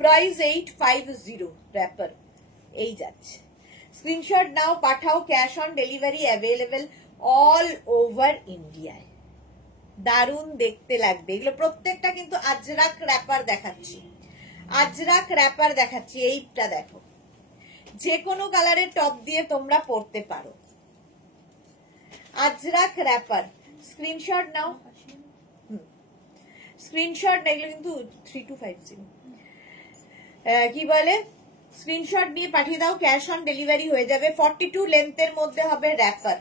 প্রাইস 850 র্যাপার। এই যাচ্ছে, স্ক্রিনশট নাও, পাঠাও, cash on delivery available all over ইন্ডিয়ায়। দারুণ দেখতে লাগবে এগুলো প্রত্যেকটা, কিন্তু আজরাক র্যাপার দেখাচ্ছি, আজরাক র্যাপার দেখাচ্ছি। এইটা দেখো, যে কোনো কালারের টপ দিয়ে তোমরা পরতে পারো, আজরাক র্যাপার। স্ক্রিনশট নাও, স্ক্রিনশট, এগুলো কিন্তু 3250, কি বলে, স্ক্রিনশট নিয়ে পাঠিয়ে দাও, ক্যাশ অন ডেলিভারি হয়ে যাবে। 42 লেন্থের মধ্যে হবে র্যাপার,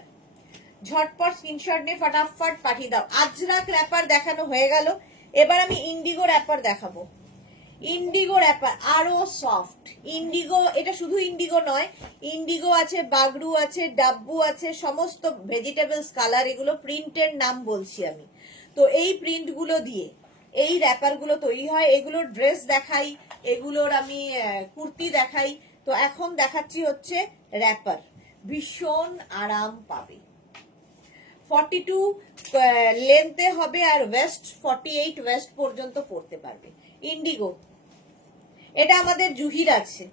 ঝটপট স্ক্রিনশট নিয়ে ফটাফট পাঠিয়ে দাও। আজরাক র্যাপার দেখানো হয়ে গেল, এবার আমি ইন্ডিগো র্যাপার দেখাবো। ইন্ডিগো র্যাপার আরো সফট, ইন্ডিগো, এটা শুধু ইন্ডিগো নয়, ইন্ডিগো আছে, বাগরু আছে, ডাব্বু আছে, সমস্ত ভেজিটেবলস কালার, এগুলো প্রিন্টের নাম বলছি আমি। তো এই প্রিন্ট গুলো দিয়ে এই র্যাপার গুলো তৈরি হয়, এগুলোর ড্রেস দেখাই, এগুলোর আমি কুর্তি দেখাই, তো এখন দেখাচ্ছি হচ্ছে র্যাপার, ভীষণ আরাম পাবে। 42 লেন্থে হবে, আর ওয়েস্ট 48 ওয়েস্ট পর্যন্ত পড়তে পারবে। ইন্ডিগো, এটা আমাদের জুহির আছে,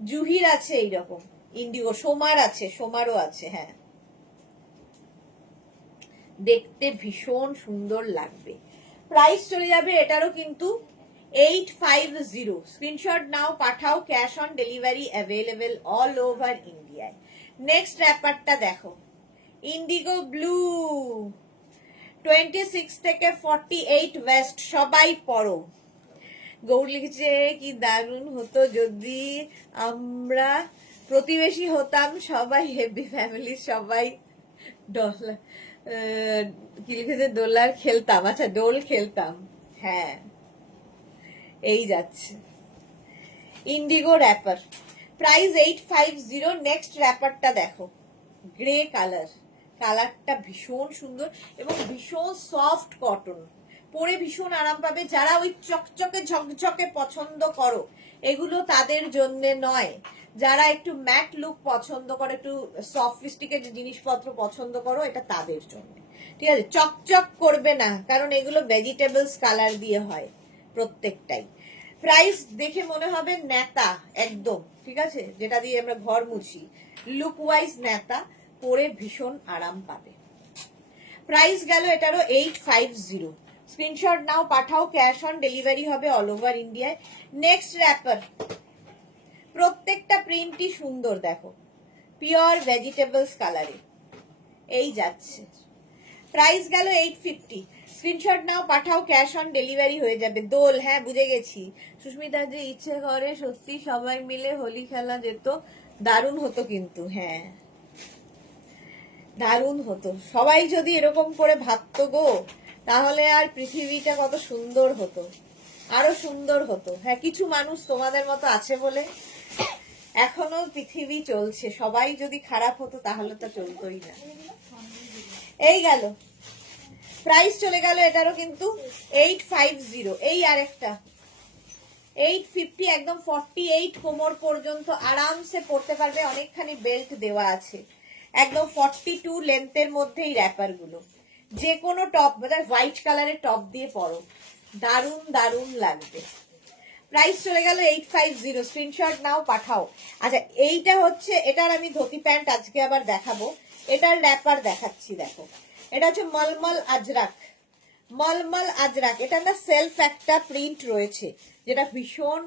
জুহির আছে এইরকম ইন্ডিগো, সোমার আছে, সোমারও আছে, হ্যাঁ, দেখতে ভীষণ সুন্দর লাগবে। প্রাইস চলে যাবে এটারও কিন্তু 850। স্ক্রিনশট নাও, পাঠাও, cash on delivery available all over ইন্ডিয়ায়। নেক্সট র্যাপারটা দেখো, ইন্ডিগো ব্লু, 26 থেকে 48 ওয়েস্ট, সবাই পরো। গৌর লিখেছে, কি দারুণ হতো যদি আমরা প্রতিবেশী হতাম, সবাই হেভি ফ্যামিলি, সবাই ডলার, কি লিখেছে, ডলার খেলতাম, আচ্ছা ডোল খেলতাম, হ্যাঁ। এই যাচ্ছে ইন্ডিগো র্যাপার, প্রাইস 850। নেক্সট র্যাপারটা দেখো, গ্রে কালার, কালারটা ভীষণ সুন্দর এবং ভীষণ সফট কটন, পরে ভীষণ আরাম পাবে। যারা ওই চকচকে ঝকঝকে পছন্দ করো, এগুলো তাদের জন্য নয়। যারা একটু ম্যাট লুক পছন্দ করো, একটু সফিস্টিকেটেড জিনিসপত্র পছন্দ করো, এটা তাদের জন্য, ঠিক আছে। চকচক করবে না, কারণ এগুলো ভেজিটেবলস কালার দিয়ে হয় প্রত্যেকটাই। প্রাইস দেখে মনে হবে নেতা একদম, ঠিক আছে, যেটা দিয়ে আমরা ঘর মুছি, লুক ওয়াইজ নেতা, পরে ভীষণ আরাম পাবে। প্রাইস গেল এটারও 850। স্ক্রিনশট নাও, পাঠাও, ক্যাশ অন ডেলিভারি হবে অল ওভার ইন্ডিয়ায়। নেক্সট র্যাপার, প্রত্যেকটা প্রিন্টই সুন্দর দেখো, পিওর ভেজিটেবলস কালারে। এই যাচ্ছে, প্রাইস গেল 850। স্ক্রিনশট নাও, পাঠাও, ক্যাশ অন ডেলিভারি হয়ে যাবে। দোল, হ্যাঁ বুঝে গেছি। সুস্মিতা, যে ইচ্ছে করে সত্যি সবাই মিলে হোলি খেলা যেত, দারুণ হতো কিন্তু, হ্যাঁ দারুণ হতো। সবাই যদি এরকম করে ভাবতো গো, তাহলে আর পৃথিবীটা কত সুন্দর হতো, আরো সুন্দর হতো। হ্যাঁ, কিছু মানুষ তোমাদের মতো আছে বলে এখনো পৃথিবী চলছে, সবাই যদি খারাপ হতো তাহলে তো চলতোই না। এই গেল, প্রাইস চলে গেল এটারও কিন্তু 850। এই আরেকটা 850, একদম 48 কোমর পর্যন্ত আরামসে পড়তে পারবে, অনেকখানি বেল্ট দেওয়া আছে, একদম 42 লেন্থের মধ্যে এই র্যাপার গুলো। যে কোনো টপ, হোয়াইট কালারের টপ দিয়ে পরো, দারুণ দারুণ লাগবে। প্রাইস চলে গেল 850। স্ক্রিনশট নাও, পাঠাও। আচ্ছা, এইটা হচ্ছে, এটার আমি ধুতি প্যান্ট আজকে আবার দেখাবো, এটার র্যাপার দেখাচ্ছি দেখো। এটা হচ্ছে মলমল আজরাক, মলমল আজরাক, এটা না সেলফ একটা প্রিন্ট রয়েছে, যেটা ভীষণ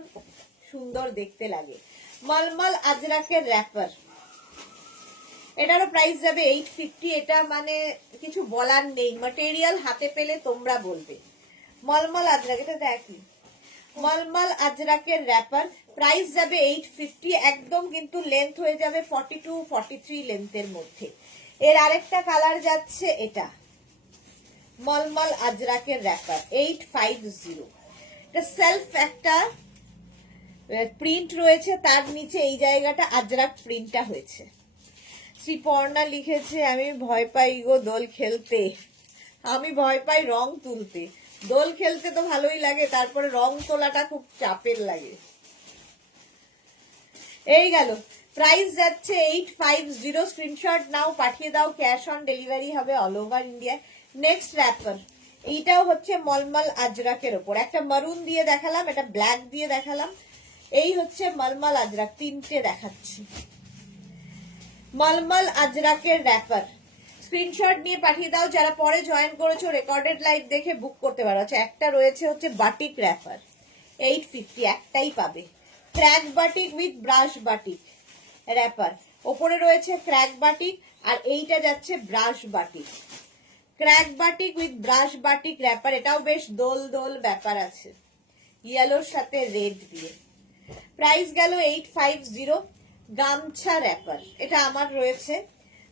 সুন্দর দেখতে লাগে। মলমল আজরাকের র্যাপার, এটারও প্রাইস যাবে 850। এটা মানে কিছু বলার নেই, ম্যাটেরিয়াল হাতে পেলে তোমরা বলবে। মলমল আজরাক, এটা দেখি মলমল আজরাকের র্যাপার, প্রাইস যাবে 850 একদম, কিন্তু লেন্থ হয়ে যাবে 42-43 লেন্থের মধ্যে। এর আরেকটা কালার যাচ্ছে এটা মলমল আজরাকের র্যাপার 850। এটা সেলফ একটা প্রিন্ট রয়েছে, তার নিচে এই জায়গাটা আজরাক প্রিন্টটা হয়েছে। শ্রীপর্ণা লিখেছে আমি ভয় পাই গো দোল খেলতে, আমি ভয় পাই রং তুলতে। দোল খেলতে তো ভালোই লাগে, তারপরে রং তোলাটা খুব চাপের লাগে। এই গেল, প্রাইস যাচ্ছে 850। স্ক্রিনশট নাও, পাঠিয়ে দাও, ক্যাশ অন ডেলিভারি হবে all over India. Next wrapper, এইটাও হচ্ছে মলমল আজরাকের ওপর, একটা মারুন দিয়ে দেখালাম, এটা ব্ল্যাক দিয়ে দেখালাম, এই হচ্ছে মলমল আজরাক, তিনটে দেখাচ্ছি। মলমল আজরাকের র্যাপার, স্ক্রিনশট নিয়ে পাঠিয়ে দাও। যারা পরে জয়েন করেছো রেকর্ডেড লাইভ দেখে বুক করতে পারো। আচ্ছা, একটা রয়েছে হচ্ছে বাটিক র্যাপার 850, একটাই পাবে। Crack batik with brush batik wrapper, ওপরে রয়েছে ক্র্যাক বাটিক, আর এইটা যাচ্ছে brush batik. Crack batik with brush batik wrapper, এটাও বেশ দোল দোল ব্যাপার আছে, ইয়েলোর সাথে রেড দিয়ে। প্রাইস গেল 850। গামছা র্যাপার, এটা আমার রয়েছে,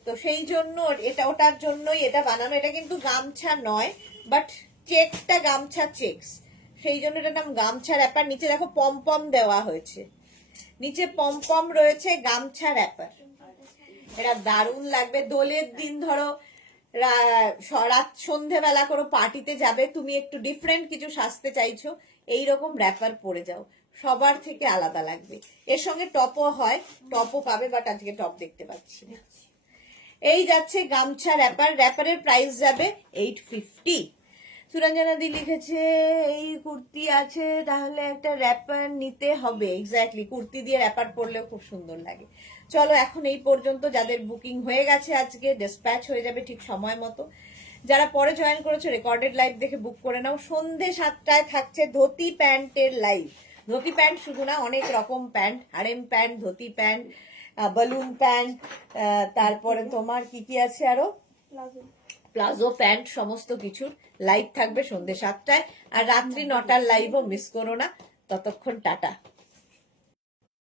তো সেই জন্য এটা ওটার জন্যই এটা বানানো। এটা কিন্তু গামছা নয়, বাট চেকটা গামছা চেকস, সেই জন্য এটার নাম গামছা র্যাপার। নিচে দেখো পমপম দেওয়া হয়েছে, নিচে পমপম রয়েছে, গামছা র্যাপার। এটা দারুণ লাগবে দোলের দিন, ধরো রাত সন্ধেবেলা কোনো পার্টিতে যাবে, তুমি একটু ডিফারেন্ট কিছু সাজতে চাইছো, এইরকম র্যাপার পরে যাও, সবার থেকে আলাদা লাগবে। এর সঙ্গে টপও হয়, টপও পাবে, বাট আজকে টপ দেখতে পাচ্ছি না। এই যাচ্ছে গামছা র্যাপার, র্যাপারের প্রাইস যাবে 850। সুরঞ্জনা দি লিখেছে এই কুর্তি আছে, তাহলে একটা র্যাপার নিতে হবে। এক্স্যাক্টলি, কুর্তি দিয়ে র্যাপার পরলেও খুব সুন্দর লাগে। চলো, এখন এই পর্যন্ত। যাদের বুকিং হয়ে গেছে আজকে ডিসপ্যাচ হয়ে যাবে ঠিক সময় মতো। যারা পরে জয়েন করেছো রেকর্ডেড লাইভ দেখে বুক করে নাও। সন্ধে 7টায় থাকছে ধুতি প্যান্টের লাইভ। ধুতি প্যান্ট শুধু না, অনেক রকম pant, harem pant, dhoti pant, balloon pant, তারপরে তোমার কি কি আছে আরো, প্লাজো প্যান্ট, সমস্ত কিছুর লাইভ থাকবে সন্ধে 7টায়। আর রাত্রি 9টার লাইভও মিস করো না। ততক্ষণ টাটা।